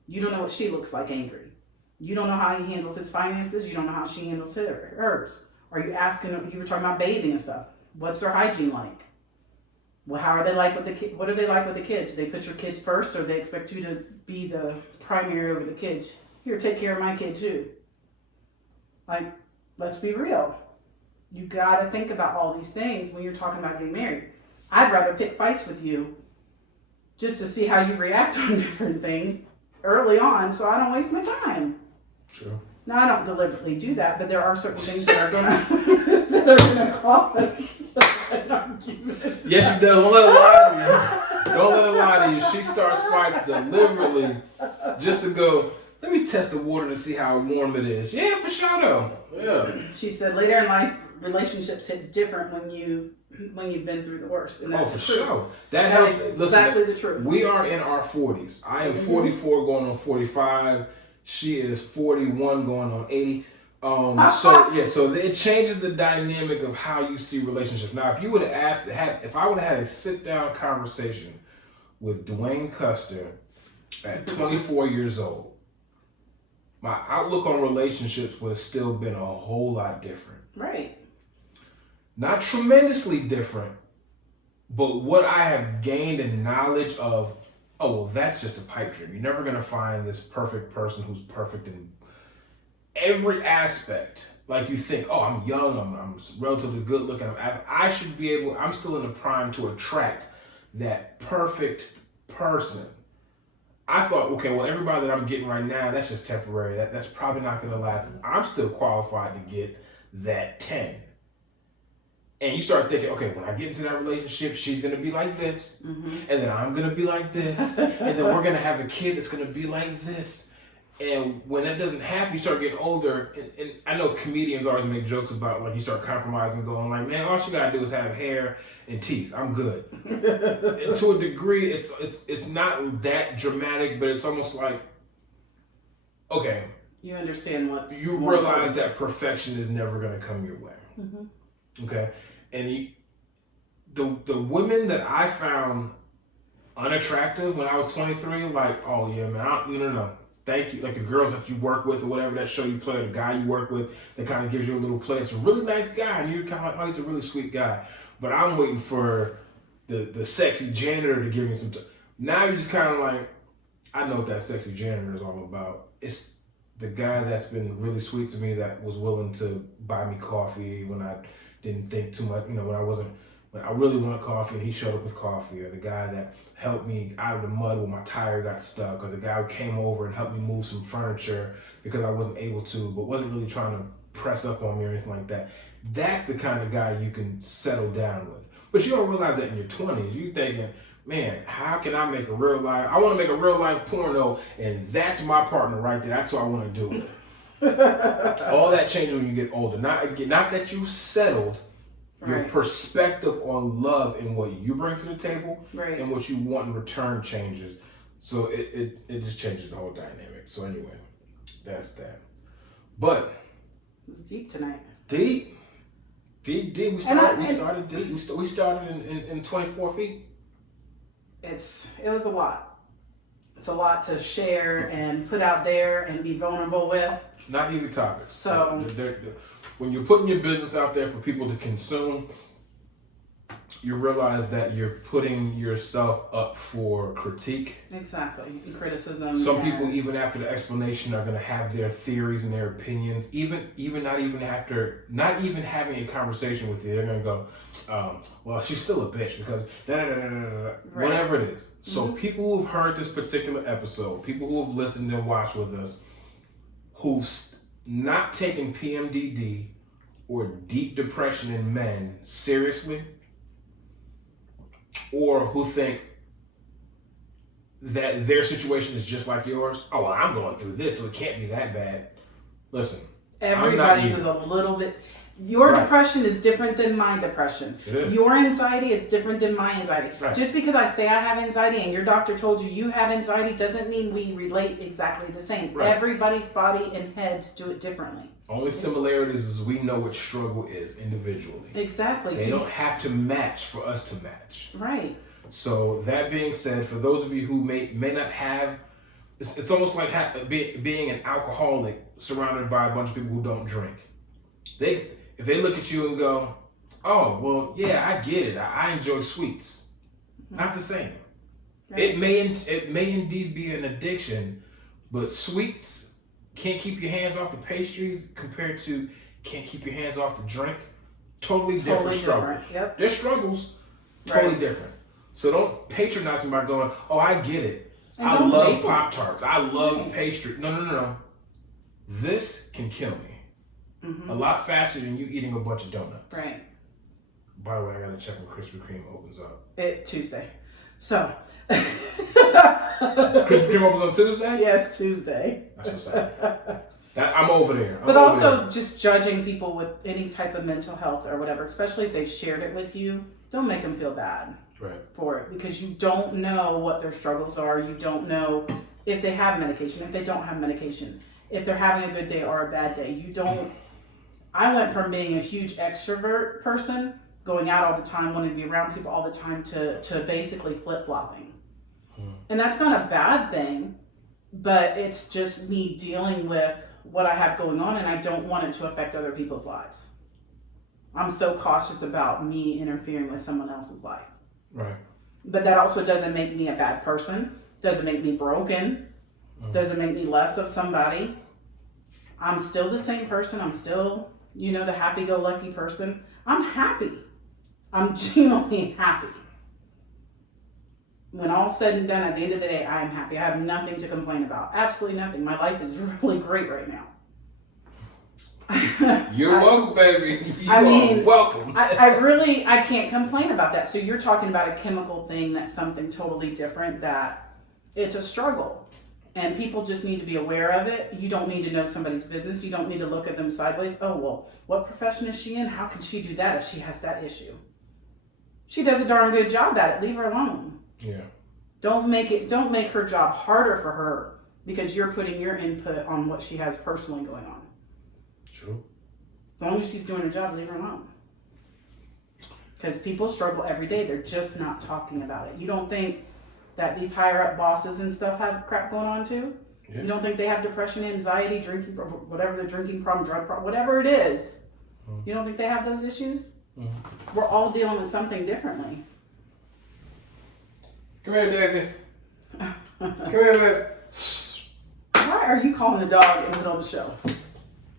You don't know what she looks like angry. You don't know how he handles his finances. You don't know how she handles hers. Are you asking them, you were talking about bathing and stuff. What's their hygiene like? Well, how are they like with the kids? What are they like with the kids? They put your kids first, or they expect you to be the primary over the kids? Here, take care of my kid too. Like, let's be real. You gotta think about all these things when you're talking about getting married. I'd rather pick fights with you just to see how you react on different things early on, so I don't waste my time. True. Now, I don't deliberately do that, but there are certain things that are gonna cause an argument. Yes, she does. Don't let her lie to you. Don't let her lie to you. She starts fights deliberately just to go, let me test the water to see how warm it is. Yeah, for sure though. Yeah. She said later in life, relationships hit different when you've been through the worst. And that's for the truth. sure. That helps. Is exactly the truth. We are in our 40s. I am 44 going on 45. She is 41 going on 80. So it changes the dynamic of how you see relationships. Now, if you would have if I would have had a sit down conversation with Dwayne Custer at 24 years old, my outlook on relationships would have still been a whole lot different. Right. Not tremendously different, but what I have gained in knowledge of, oh, well, that's just a pipe dream. You're never going to find this perfect person who's perfect in every aspect. Like you think, oh, I'm young, I'm relatively good looking. I should be able, I'm still in the prime to attract that perfect person. I thought, okay, well, everybody that I'm getting right now, that's just temporary. That's probably not going to last. I'm still qualified to get that 10. And you start thinking, okay, when I get into that relationship, she's going to be like this. Mm-hmm. And then I'm going to be like this. And then we're going to have a kid that's going to be like this. And when that doesn't happen, you start getting older. And I know comedians always make jokes about, like, you start compromising, going like, man, all she got to do is have hair and teeth. I'm good. And to a degree, it's not that dramatic, but it's almost like, okay. You understand what's... You realize that perfection is never going to come your way. Mm-hmm. Okay? And the women that I found unattractive when I was 23, like, oh yeah, man, no. Thank you. Like the girls that you work with or whatever, that show you play, the guy you work with that kind of gives you a little play. It's a really nice guy, and you're kind of like, oh, he's a really sweet guy. But I'm waiting for the sexy janitor to give me some Now you're just kind of like, I know what that sexy janitor is all about. It's the guy that's been really sweet to me, that was willing to buy me coffee when I didn't think too much, when I really wanted coffee and he showed up with coffee, or the guy that helped me out of the mud when my tire got stuck, or the guy who came over and helped me move some furniture because I wasn't able to, but wasn't really trying to press up on me or anything like that. That's the kind of guy you can settle down with. But you don't realize that in your 20s. You're thinking, man, how can I make a real life? I want to make a real life porno, and that's my partner right there. That's what I want to do. All that changes when you get older. Not that you've settled. Your perspective on love and what you bring to the table, and what you want in return changes. So it just changes the whole dynamic. So anyway, that's that. But it was deep tonight. Deep. We started deep. We started in 24 feet. It was a lot. It's a lot to share and put out there and be vulnerable with. Not easy topics. So when you're putting your business out there for people to consume, you realize that you're putting yourself up for critique. Exactly. And criticism. Some people, even after the explanation, are going to have their theories and their opinions. Even not even having a conversation with you, they're going to go, well, she's still a bitch because whatever it is. So people who've heard this particular episode, people who have listened and watched with us, who've not taken P.M.D.D or deep depression in men seriously, or who think that their situation is just like yours. Oh, well, I'm going through this, so it can't be that bad. Listen, everybody's is a little bit. Your Right. depression is different than my depression. It is. Your anxiety is different than my anxiety. Right. Just because I say I have anxiety and your doctor told you you have anxiety doesn't mean we relate exactly the same. Right. Everybody's body and heads do it differently. Only similarities is we know what struggle is individually. Exactly. They don't have to match for us to match. Right. So that being said, for those of you who may not have, it's almost like being an alcoholic surrounded by a bunch of people who don't drink. If they look at you and go, oh, well, yeah, I get it. I enjoy sweets. Not the same. Right. It may indeed be an addiction, but sweets can't keep your hands off the pastries compared to can't keep your hands off the drink. Totally different struggles. Yep. Their struggles, totally different. So don't patronize me by going, oh, I get it. And I love Pop-Tarts. I love pastry. No. This can kill me. A lot faster than you eating a bunch of donuts. Right. By the way, I gotta check when Krispy Kreme opens up. Tuesday. So. Krispy Kreme opens on Tuesday? Yes, Tuesday. That's what's up. I'm over there. But also, just judging people with any type of mental health or whatever, especially if they shared it with you, don't make them feel bad for it, because you don't know what their struggles are. You don't know if they have medication, if they don't have medication, if they're having a good day or a bad day. You don't. I went from being a huge extrovert person, going out all the time, wanting to be around people all the time, to basically flip-flopping. And that's not a bad thing, but it's just me dealing with what I have going on, and I don't want it to affect other people's lives. I'm so cautious about me interfering with someone else's life. Right. But that also doesn't make me a bad person, doesn't make me broken, doesn't make me less of somebody. I'm still the same person. I'm still, the happy-go-lucky person. I'm happy. I'm genuinely happy. When all's said and done, at the end of the day, I am happy. I have nothing to complain about. Absolutely nothing. My life is really great right now. You're welcome, baby. Welcome. I can't complain about that. So you're talking about a chemical thing that's something totally different, that it's a struggle. And people just need to be aware of it. You don't need to know somebody's business. You don't need to look at them sideways. Oh, well, what profession is she in? How can she do that if she has that issue? She does a darn good job at it. Leave her alone. Yeah. Don't make her job harder for her because you're putting your input on what she has personally going on. True. As long as she's doing her job, leave her alone. Because people struggle every day. They're just not talking about it. You don't think that these higher up bosses and stuff have crap going on too? Yeah. You don't think they have depression, anxiety, drinking, whatever the drinking problem, drug problem, whatever it is? You don't think they have those issues? We're all dealing with something differently. Come here, Daisy. Come here, baby. Why are you calling the dog in the middle of the show?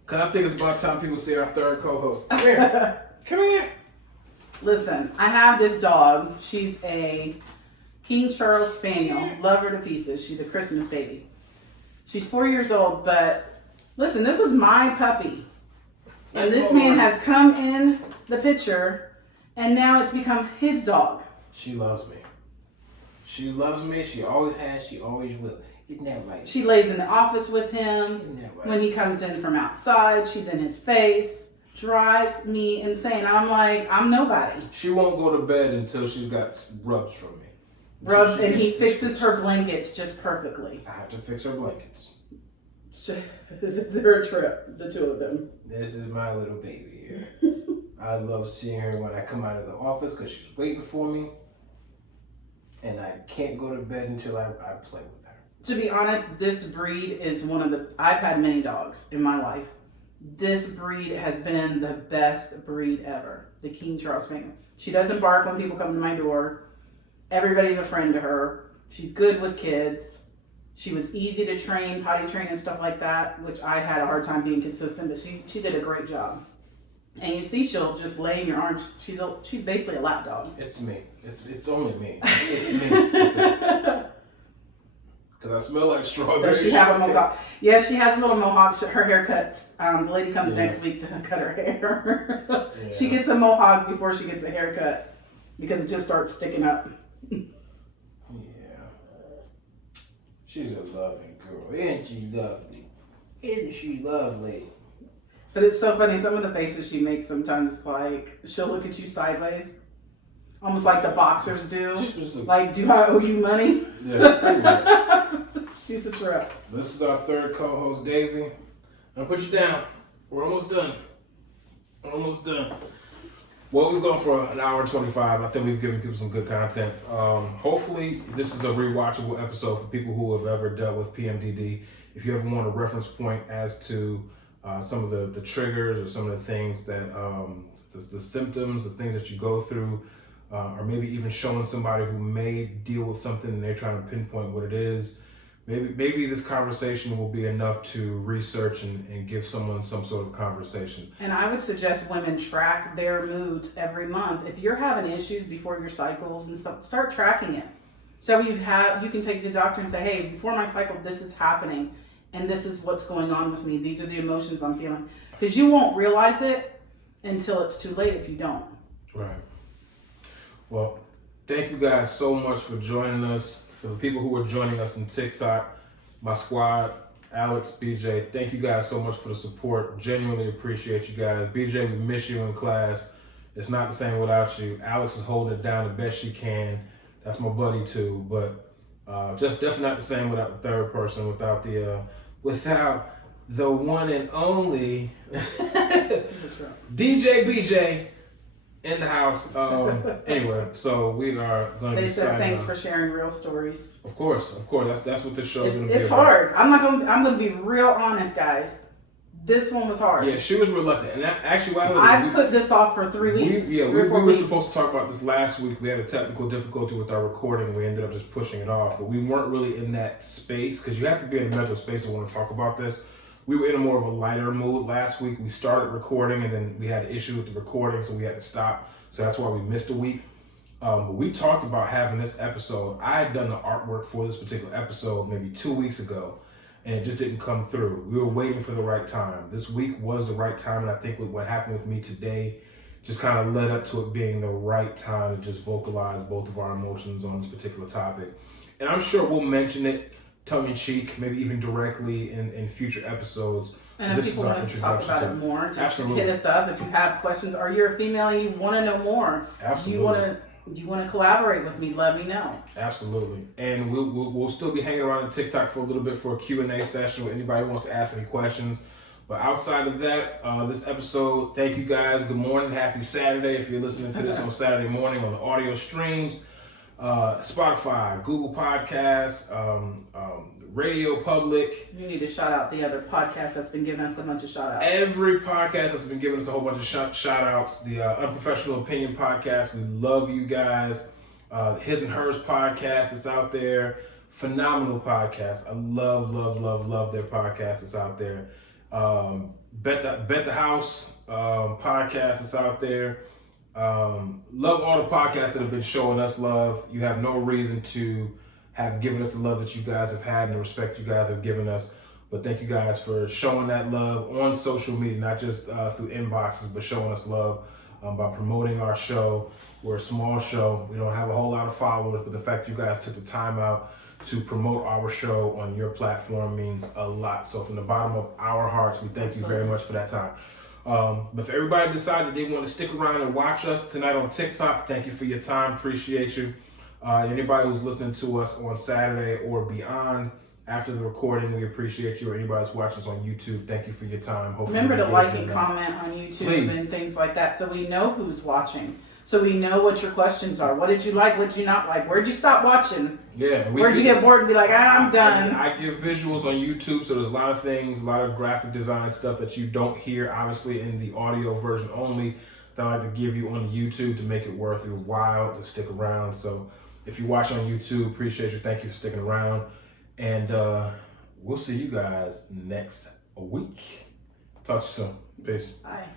Because I think it's about time people see our third co-host. Come here. Come here. Listen, I have this dog. She's a King Charles Spaniel. Love her to pieces. She's a Christmas baby. She's 4 years old, but listen, this was my puppy. And this man has come in the picture, and now it's become his dog. She loves me. She loves me. She always has. She always will. Isn't that right? She lays in the office with him. Isn't that right? When he comes in from outside, she's in his face. Drives me insane. I'm like, I'm nobody. She won't go to bed until she's got rubs from me. Rubs, and he fixes her blankets just perfectly. I have to fix her blankets. They're a trip, the two of them. This is my little baby here. I love seeing her when I come out of the office because she's waiting for me. And I can't go to bed until I play with her. To be honest, this breed is one of the... I've had many dogs in my life. This breed has been the best breed ever. The King Charles Spaniel. She doesn't bark when people come to my door. Everybody's a friend to her. She's good with kids. She was easy to train, potty train and stuff like that, which I had a hard time being consistent, but she did a great job. And you see, she'll just lay in your arms. She's basically a lap dog. It's me. It's only me. It's me. Because I smell like strawberry. Does she have a mohawk? Yeah, she has a little mohawk. Her haircuts. The lady comes next week to cut her hair. She gets a mohawk before she gets a haircut because it just starts sticking up. Yeah. She's a loving girl. Isn't she lovely? Isn't she lovely? But it's so funny. Some of the faces she makes sometimes, like, she'll look at you sideways. Almost like the boxers do. Like, do I owe you money? Yeah, pretty much. She's a trip. This is our third co-host, Daisy. I'm gonna put you down. We're almost done. Well, we've gone for an hour and 25. I think we've given people some good content. Hopefully, this is a rewatchable episode for people who have ever dealt with P.M.D.D. If you ever want a reference point as to some of the triggers or some of the things that, the symptoms, the things that you go through, or maybe even showing somebody who may deal with something and they're trying to pinpoint what it is. Maybe this conversation will be enough to research and give someone some sort of conversation. And I would suggest women track their moods every month. If you're having issues before your cycles and stuff, start tracking it. So you can take to the doctor and say, hey, before my cycle, this is happening and this is what's going on with me. These are the emotions I'm feeling. Because you won't realize it until it's too late if you don't. Right. Well, thank you guys so much for joining us. For the people who are joining us in TikTok, my squad, Alex, BJ, thank you guys so much for the support. Genuinely appreciate you guys. BJ, we miss you in class. It's not the same without you. Alex is holding it down the best she can. That's my buddy too, but just definitely not the same without the third person, without the one and only DJ BJ. In the house. Anyway, so we are going to be. They said thanks for sharing real stories. Of course. That's what this show is going to be. It's hard. I'm going to be real honest, guys. This one was hard. Yeah, she was reluctant, and that actuality. I put this off for 3 weeks. We were supposed to talk about this last week. We had a technical difficulty with our recording. We ended up just pushing it off, but we weren't really in that space because you have to be in a mental space to want to talk about this. We were in a more of a lighter mood last week. We started recording and then we had an issue with the recording, so we had to stop. So that's why we missed a week. But we talked about having this episode. I had done the artwork for this particular episode maybe 2 weeks ago, and it just didn't come through. We were waiting for the right time. This week was the right time, and I think with what happened with me today just kind of led up to it being the right time to just vocalize both of our emotions on this particular topic. And I'm sure we'll mention it tongue-in-cheek, maybe even directly in future episodes. And if people want us to talk about it more, just hit us up. If you have questions, or you're a female and you want to know more, absolutely. Do you want to collaborate with me, let me know. Absolutely. And we'll still be hanging around on TikTok for a little bit for a Q&A session with anybody who wants to ask any questions. But outside of that, this episode, thank you guys. Good morning. Happy Saturday. If you're listening to this on Saturday morning on the audio streams, Spotify, Google Podcasts, Radio Public. You need to shout out the other podcast that's been giving us a bunch of shout outs. Every podcast has been giving us a whole bunch of shout outs. The Unprofessional Opinion Podcast. We love you guys. His and Hers podcast is out there. Phenomenal podcast. I love their podcast that's out there. Bet the House podcast is out there. Love all the podcasts that have been showing us love. You have no reason to have given us the love that you guys have had and the respect you guys have given us. But thank you guys for showing that love on social media, not just through inboxes, but showing us love by promoting our show. We're a small show. We don't have a whole lot of followers, but the fact you guys took the time out to promote our show on your platform means a lot. So from the bottom of our hearts, we thank you very much for that time. But for everybody who decided they want to stick around and watch us tonight on TikTok, thank you for your time. Appreciate you. Anybody who's listening to us on Saturday or beyond after the recording, we appreciate you. Or anybody who's watching us on YouTube, thank you for your time. Hopefully remember to like and comment on YouTube and things like that, so we know who's watching. So we know what your questions are. What did you like? What did you not like? Where'd you stop watching? Yeah. Where'd you get bored and be like, I'm done? I give visuals on YouTube, so there's a lot of things, a lot of graphic design stuff that you don't hear, obviously, in the audio version only, that I like to give you on YouTube to make it worth your while to stick around. So if you watch on YouTube, appreciate you. Thank you for sticking around. And we'll see you guys next week. Talk to you soon. Peace. Bye.